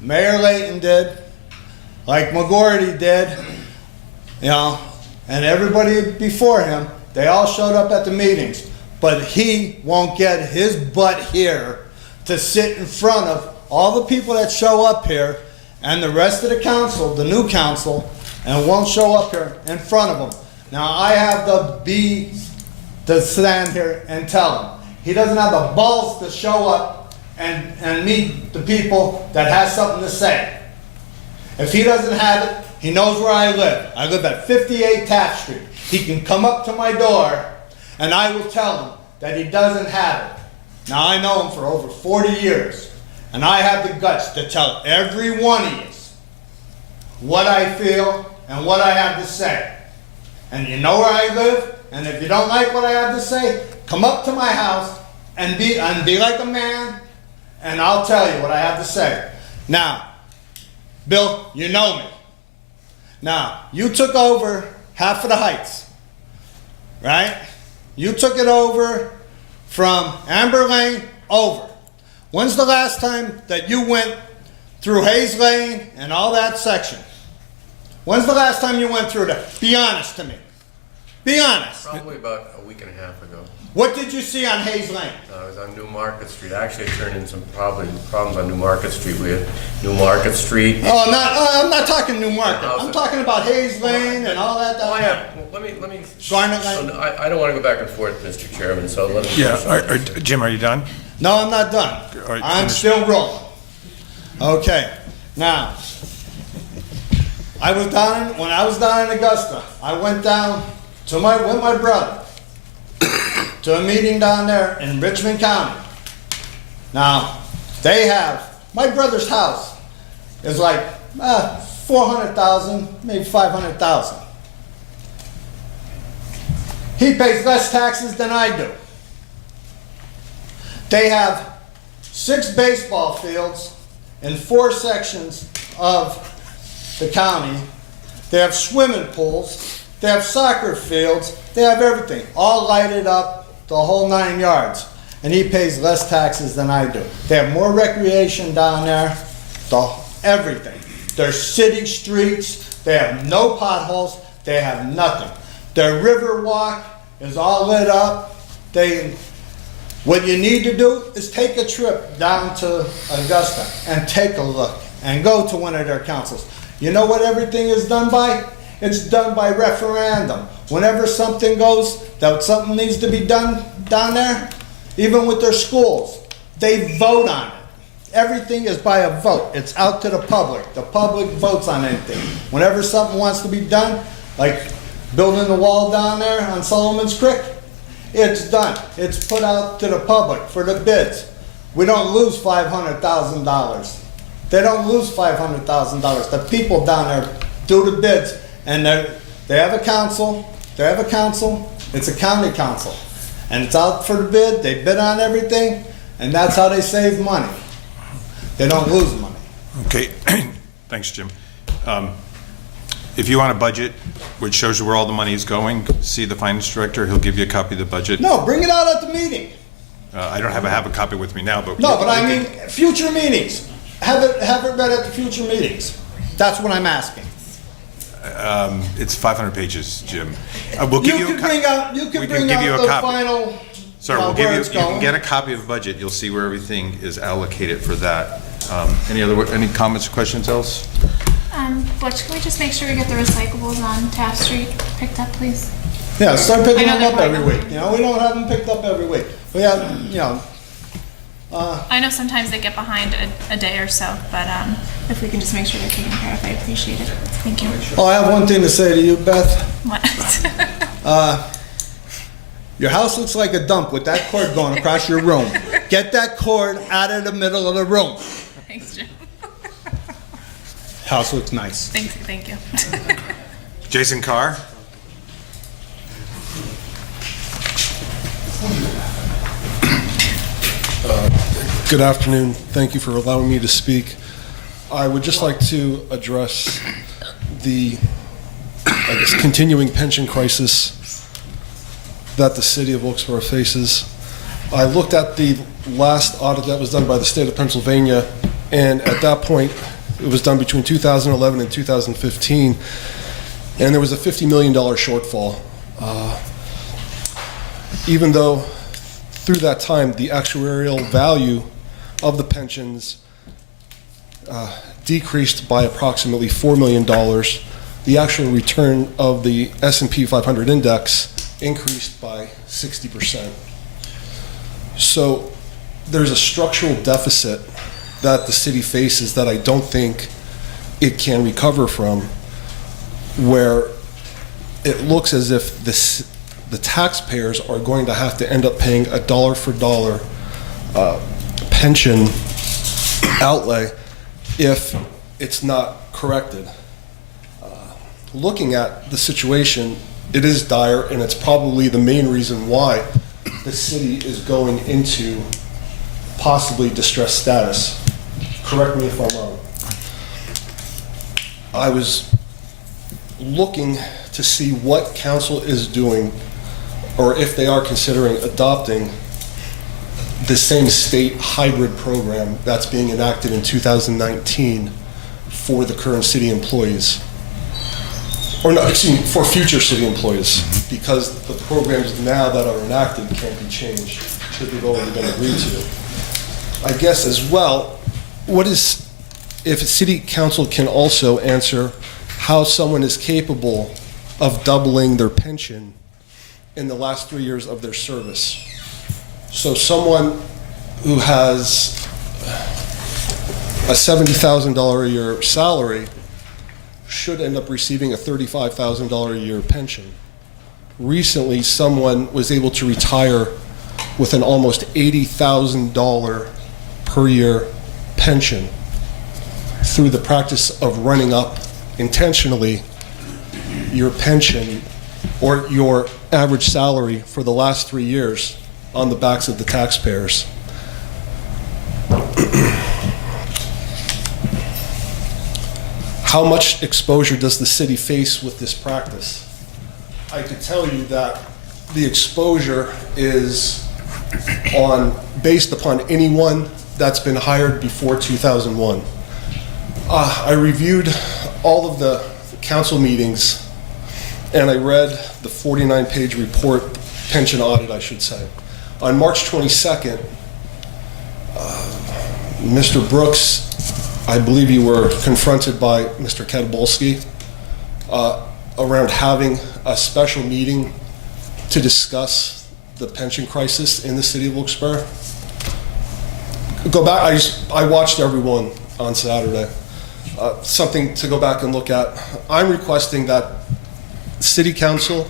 Mayor Layton did, like McGordy did, you know, and everybody before him, they all showed up at the meetings. But he won't get his butt here to sit in front of all the people that show up here and the rest of the council, the new council, and won't show up here in front of them. Now, I have to stand here and tell him. He doesn't have the balls to show up and meet the people that has something to say. If he doesn't have it, he knows where I live. I live at 58 Taft Street. He can come up to my door and I will tell him that he doesn't have it. Now, I know him for over 40 years, and I have the guts to tell every one of you what I feel and what I have to say. And you know where I live, and if you don't like what I have to say, come up to my house and be like a man, and I'll tell you what I have to say. Now, Bill, you know me. Now, you took over half of the Heights, right? You took it over from Amber Lane over. When's the last time that you went through Hayes Lane and all that section? When's the last time you went through that? Be honest to me. Be honest. Probably about a week and a half ago. What did you see on Hayes Lane? I was on New Market Street. Actually, it turned in some problems on New Market Street. We had New Market Street. Oh, I'm not talking New Market. I'm talking about Hayes Lane and all that. Oh, yeah. Well, let me. Garnet Lane? I don't want to go back and forth, Mr. Chairman, so let me. Yeah, Jim, are you done? No, I'm not done. All right, I'm finish. still rolling. Okay, now, when I was down in Augusta, I went down with my brother to a meeting down there in Richmond County. Now, my brother's house is like 400,000, maybe 500,000. He pays less taxes than I do. They have 6 baseball fields in 4 sections of the county. They have swimming pools. They have soccer fields. They have everything, all lighted up, the whole 9 yards. And he pays less taxes than I do. They have more recreation down there, everything. There's city streets. They have no potholes. They have nothing. Their river walk is all lit up. What you need to do is take a trip down to Augusta and take a look and go to one of their councils. You know what everything is done by? It's done by referendum. Whenever something something needs to be done down there, even with their schools, they vote on it. Everything is by a vote. It's out to the public. The public votes on anything. Whenever something wants to be done, like building the wall down there on Solomon's Creek, it's done. It's put out to the public for the bids. We don't lose $500,000. They don't lose $500,000. The people down there do the bids, and they have a council. They have a council. It's a county council, and it's out for the bid. They bid on everything, and that's how they save money. They don't lose money. Okay, thanks, Jim. If you want a budget which shows you where all the money is going, see the finance director. He'll give you a copy of the budget. No, bring it out at the meeting. I don't have a copy with me now, but No, but I mean future meetings. Have it read at the future meetings. That's what I'm asking. It's 500 pages, Jim. We'll give you a copy. You can bring out the final. Sorry, we'll give you. You can get a copy of the budget. You'll see where everything is allocated for that. Any comments or questions else? Butch, can we just make sure we get the recyclables on Taft Street picked up, please? Yeah, start picking I know them up they're every week. We don't have them picked up every week. We have, I know sometimes they get behind a day or so, but if we can just make sure they're taken care of, I appreciate it. Thank you. Oh, I have one thing to say to you, Beth. What? Your house looks like a dump with that cord going across your room. Get that cord out of the middle of the room. Thanks, Jim. House looks nice. Thank you. Jason Carr? Good afternoon. Thank you for allowing me to speak. I would just like to address the, I guess, continuing pension crisis that the city of Wilkes-Barre faces. I looked at the last audit that was done by the state of Pennsylvania, and at that point, it was done between 2011 and 2015, and there was a $50 million shortfall. Even though through that time, the actuarial value of the pensions decreased by approximately $4 million, the actual return of the S&P 500 index increased by 60%. So there's a structural deficit that the city faces that I don't think it can recover from, where it looks as if the taxpayers are going to have to end up paying a dollar for dollar pension outlay if it's not corrected. Looking at the situation, it is dire, and it's probably the main reason why the city is going into possibly distressed status. Correct me if I'm wrong. I was looking to see what council is doing, or if they are considering adopting the same state hybrid program that's being enacted in 2019 for the current city employees. Or no, excuse me, for future city employees, because the programs now that are enacted can't be changed because they've already been agreed to. I guess as well, if city council can also answer how someone is capable of doubling their pension in the last 3 years of their service. So someone who has a $70,000 a year salary should end up receiving a $35,000 a year pension. Recently, someone was able to retire with an almost $80,000 per year pension through the practice of running up intentionally your pension or your average salary for the last 3 years on the backs of the taxpayers. How much exposure does the city face with this practice? I could tell you that the exposure is based upon anyone that's been hired before 2001. I reviewed all of the council meetings, and I read the 49-page report, pension audit, I should say. On March 22nd, Mr. Brooks, I believe you were confronted by Mr. Katabolski around having a special meeting to discuss the pension crisis in the city of Wilkes-Barre. Go back, I watched everyone on Saturday. Something to go back and look at. I'm requesting that city council,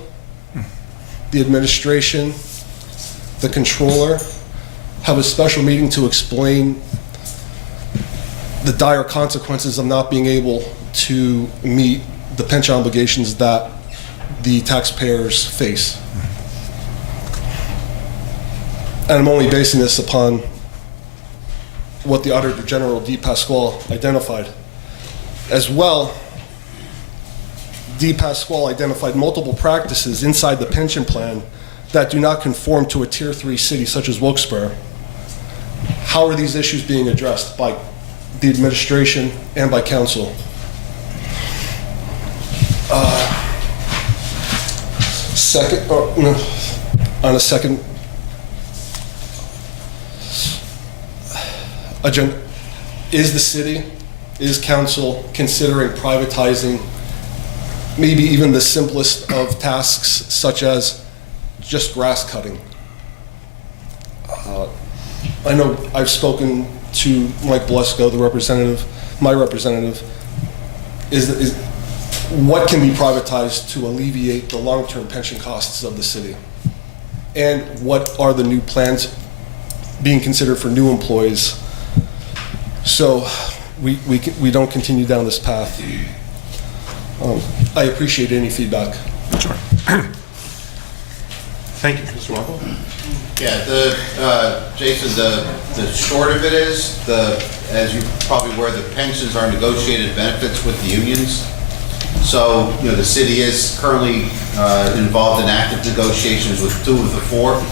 the administration, the controller have a special meeting to explain the dire consequences of not being able to meet the pension obligations that the taxpayers face. And I'm only basing this upon what the Auditor General D. Pasquale identified. As well, D. Pasquale identified multiple practices inside the pension plan that do not conform to a Tier 3 city such as Wilkes-Barre. How are these issues being addressed by the administration and by council? On a second agenda, is council considering privatizing maybe even the simplest of tasks, such as just grass cutting? I know I've spoken to Mike Blusko, the representative, my representative, is what can be privatized to alleviate the long-term pension costs of the city? And what are the new plans being considered for new employees? So we don't continue down this path. I appreciate any feedback. Sure. Thank you. Mr. Waffle? Yeah, Jason, the short of it is, as you probably aware, the pensions are negotiated benefits with the unions. So, the city is currently involved in active negotiations with 2 of the 4.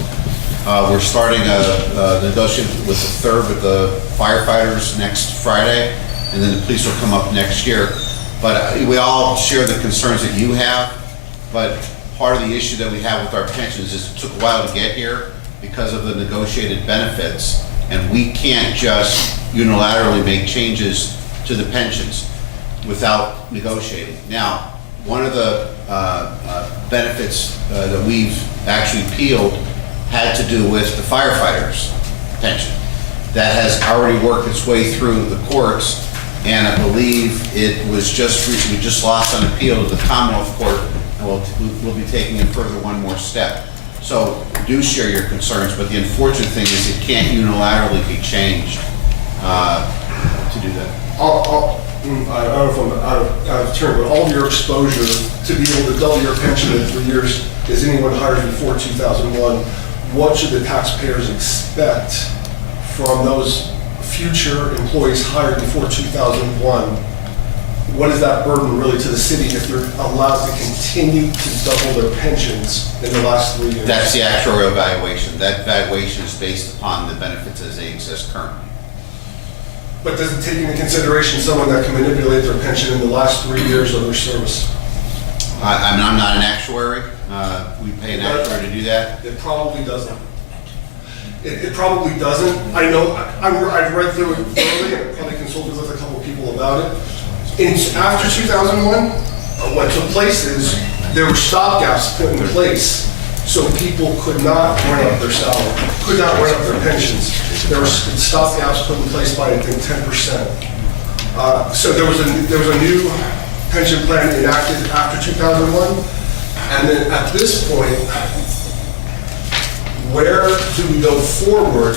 We're starting a negotiation with the 3rd with the firefighters next Friday, and then the police will come up next year. But we all share the concerns that you have, but part of the issue that we have with our pensions is it took a while to get here because of the negotiated benefits, and we can't just unilaterally make changes to the pensions without negotiating. Now, one of the benefits that we've actually peeled had to do with the firefighters' pension. That has already worked its way through the courts, and I believe it was we just lost on appeal to the Commonwealth Court, and we'll be taking it further one more step. So do share your concerns, but the unfortunate thing is it can't unilaterally be changed to do that. I don't know if I'm out of turn, but all of your exposure to be able to double your pension in 3 years is anyone hired before 2001. What should the taxpayers expect from those future employees hired before 2001? What is that burden really to the city if they're allowed to continue to double their pensions in the last 3 years? That's the actuarial evaluation. That valuation is based upon the benefits as they exist currently. But does it take into consideration someone that can manipulate their pension in the last 3 years of their service? I'm not an actuary. We pay an actuary to do that. It probably doesn't. It probably doesn't. I know, I've read through it thoroughly, and I probably consulted with a couple of people about it. After 2001, what took place is there were stopgaps put in place so people could not run up their salary, could not run up their pensions. There were stopgaps put in place by, I think, 10%. So there was a new pension plan enacted after 2001, and then at this point, where do we go forward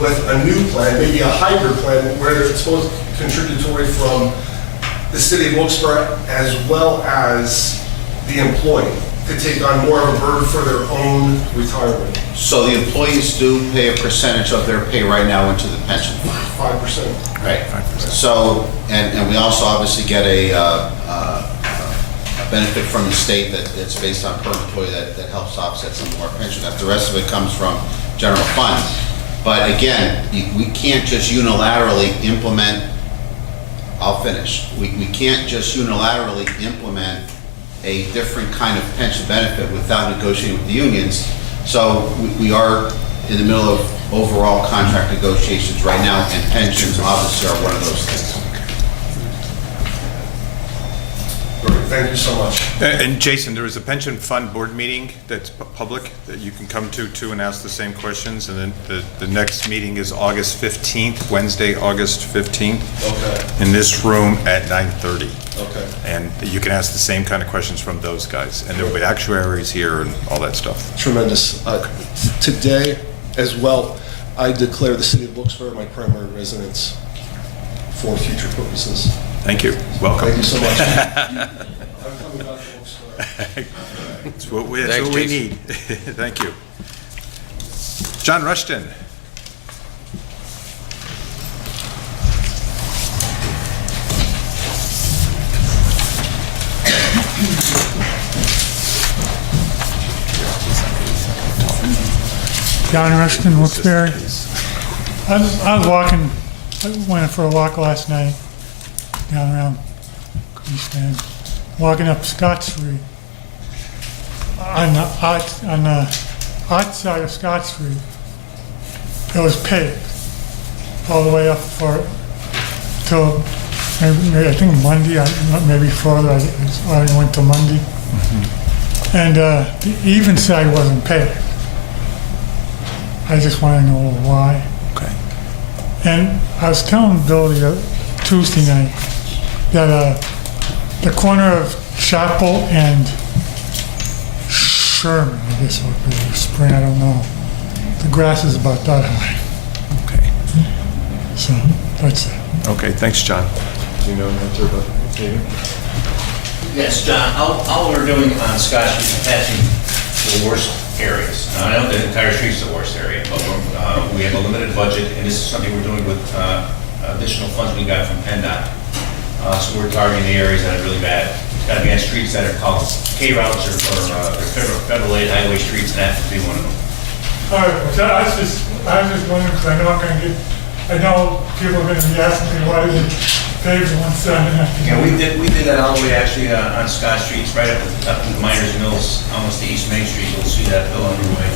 with a new plan, maybe a hybrid plan, where it's both contributory from the city of Wilkes-Barre as well as the employee to take on more of a burden for their own retirement? So the employees do pay a percentage of their pay right now into the pension fund. 5%. Right. 5%. So, and we also obviously get a benefit from the state that's based on per employee that helps offset some of our pension. The rest of it comes from general fund. But again, we can't just unilaterally implement, I'll finish. We can't just unilaterally implement a different kind of pension benefit without negotiating with the unions. So we are in the middle of overall contract negotiations right now, and pensions obviously are one of those things. Great, thank you so much. And Jason, there is a pension fund board meeting that's public that you can come to and ask the same questions. And then the next meeting is August 15th, Wednesday, August 15th. Okay. In this room at 9:30. Okay. And you can ask the same kind of questions from those guys. And there will be actuaries here and all that stuff. Tremendous. Today, as well, I declare the city of Wilkes-Barre my primary residence for future purposes. Thank you. Welcome. Thank you so much. I'm coming back to Wilkes-Barre. That's what we need. Thank you. John Rushton. John Rushton, Wilkes-Barre. I was walking, I went for a walk last night down around East End, walking up Scott Street. On the outside of Scott Street, it was paved all the way up till maybe I think Monday, maybe further. I went to Monday, and the even side wasn't paved. I just want to know why. Okay. And I was telling Bill Tuesday night that the corner of Chapel and Sherman, I guess it would be, or Spring, I don't know. The grass is about that high. Okay. So that's it. Okay, thanks, John. Do you know an answer about paving? Yes, John, all we're doing on Scott Street is patching the worst areas. Now, I know the entire street's the worst area, but we have a limited budget, and this is something we're doing with additional funds we got from PennDOT. So we're targeting the areas that are really bad. It's got to be on streets that are called K routes or federal aid highway streets, and that would be one of them. All right, well, I was just wondering, because I know I'm going to get, I know people are going to be asking me why they paved one side and after. Yeah, we did that all the way actually on Scott Street, it's right up in the Miners Mills, almost to East Main Street. You'll see that bill underway.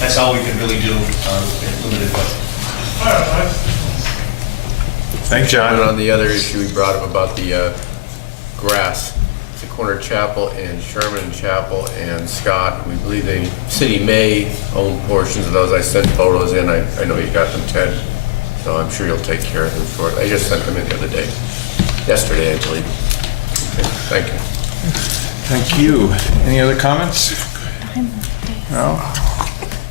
That's all we could really do with limited budget. All right, Thanks, John. And on the other issue we brought up about the grass, the corner of Chapel and Sherman and Chapel and Scott, we believe the city may own portions of those. I sent photos in. I know you got them, Ted, so I'm sure you'll take care of them for it. I just sent them in the other day, yesterday, I believe. Okay, thank you. Thank you. Any other comments? No?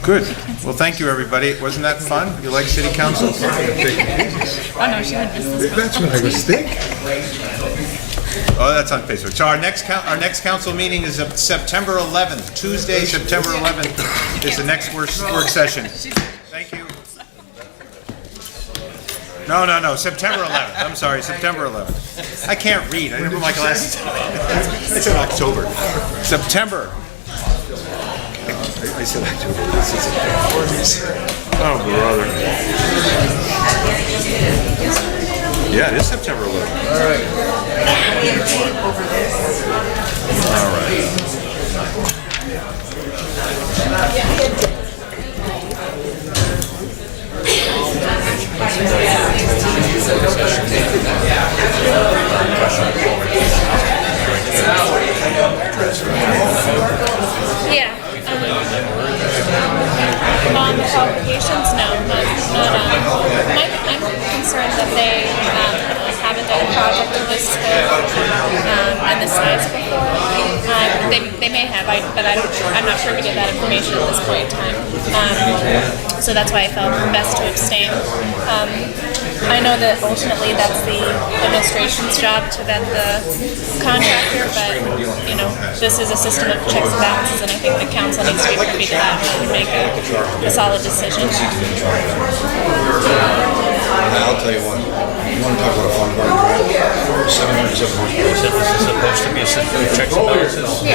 Good. Well, thank you, everybody. Wasn't that fun? You like city council? Oh, no, she had missed this one. That's what I was thinking. Oh, that's on Facebook. So our next council meeting is September 11th. Tuesday, September 11th is the next work session. Thank you. No, September 11th. I'm sorry, September 11th. I can't read. I didn't put my glasses on. I said October. September. I said October. Oh, brother. Yeah, it is September 11th. All right. All right. Yeah. On the qualifications, no, not I'm concerned that they haven't done a project of this scope and this size before. They may have, but I'm not privy to that information at this point in time. So that's why I felt best to abstain. I know that ultimately that's the administration's job to vet the contractor, but this is a system of checks and balances, and I think the council needs to be privy to that and make a solid decision. I'll tell you what, you want to talk about a fun part, right? 707 horsepower. This is supposed to be a system of checks and balances.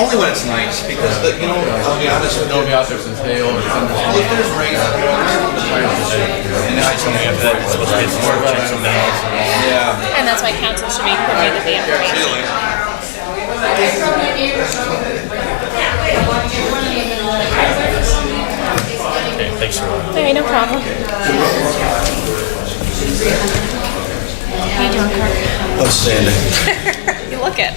Only when it's nice, because, I'll be honest with you. Don't be out there since day over. If there's rain out there, and I don't have that, it's supposed to be more checks and balances. Yeah. And that's why council should be privy to the information. Okay, thanks a lot. Hey, no problem. How you doing, Kirk? Outstanding. You look it.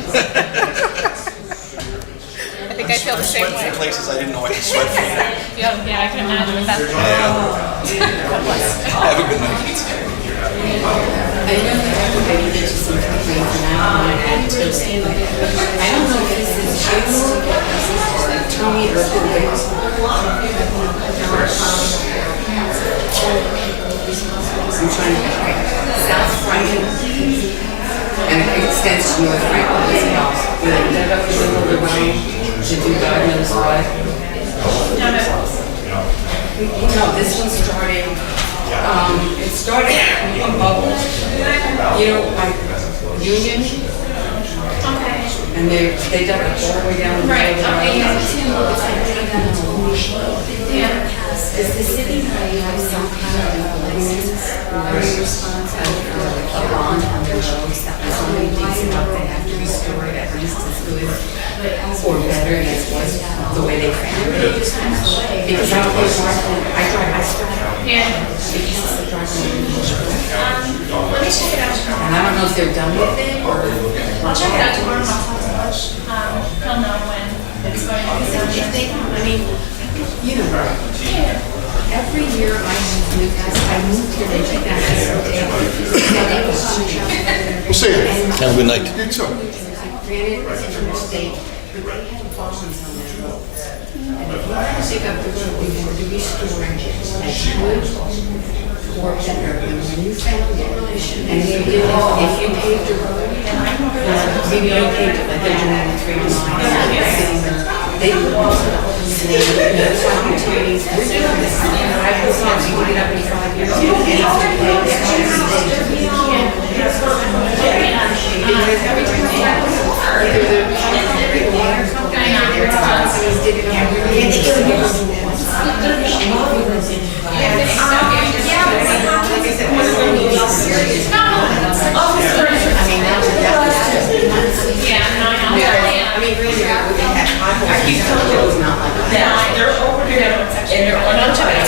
I think I feel the same way. Places I didn't know I could sweat from. Yeah, I can imagine with that. Have a good night. I know that everybody mentioned some complaints and I don't know if this is you or Tony or who. I'm trying to South Franklin and it extends to North Franklin as well. Where they dug up the middle of the road to do God knows what. No, this one started, it started in Bubbles. Like Union. Okay. And they dug it all the way down the middle of the road. Does the city have some kind of response a bond on the roads that when somebody digs it up, they have to restore it at least as good or better than it was the way they found it? Because I started. Yeah. Because I drive Let me check it out. and I don't know if they're done with it or. I'll check it out tomorrow. He'll know when it's going to be done. I mean, good night. Granted, it's a mistake, but they had bonds on their roads. And if you pick up the road, we want to restore it as good or better than when you found it. And you did, if you paved the road, maybe you paved it, but they're doing the 3 miles. They put all the and they notify utilities, we're doing this. I put something, we get up in 5 years, and it's every time they have either the water company or their companies did it every year. They're over there, and they're on top of it.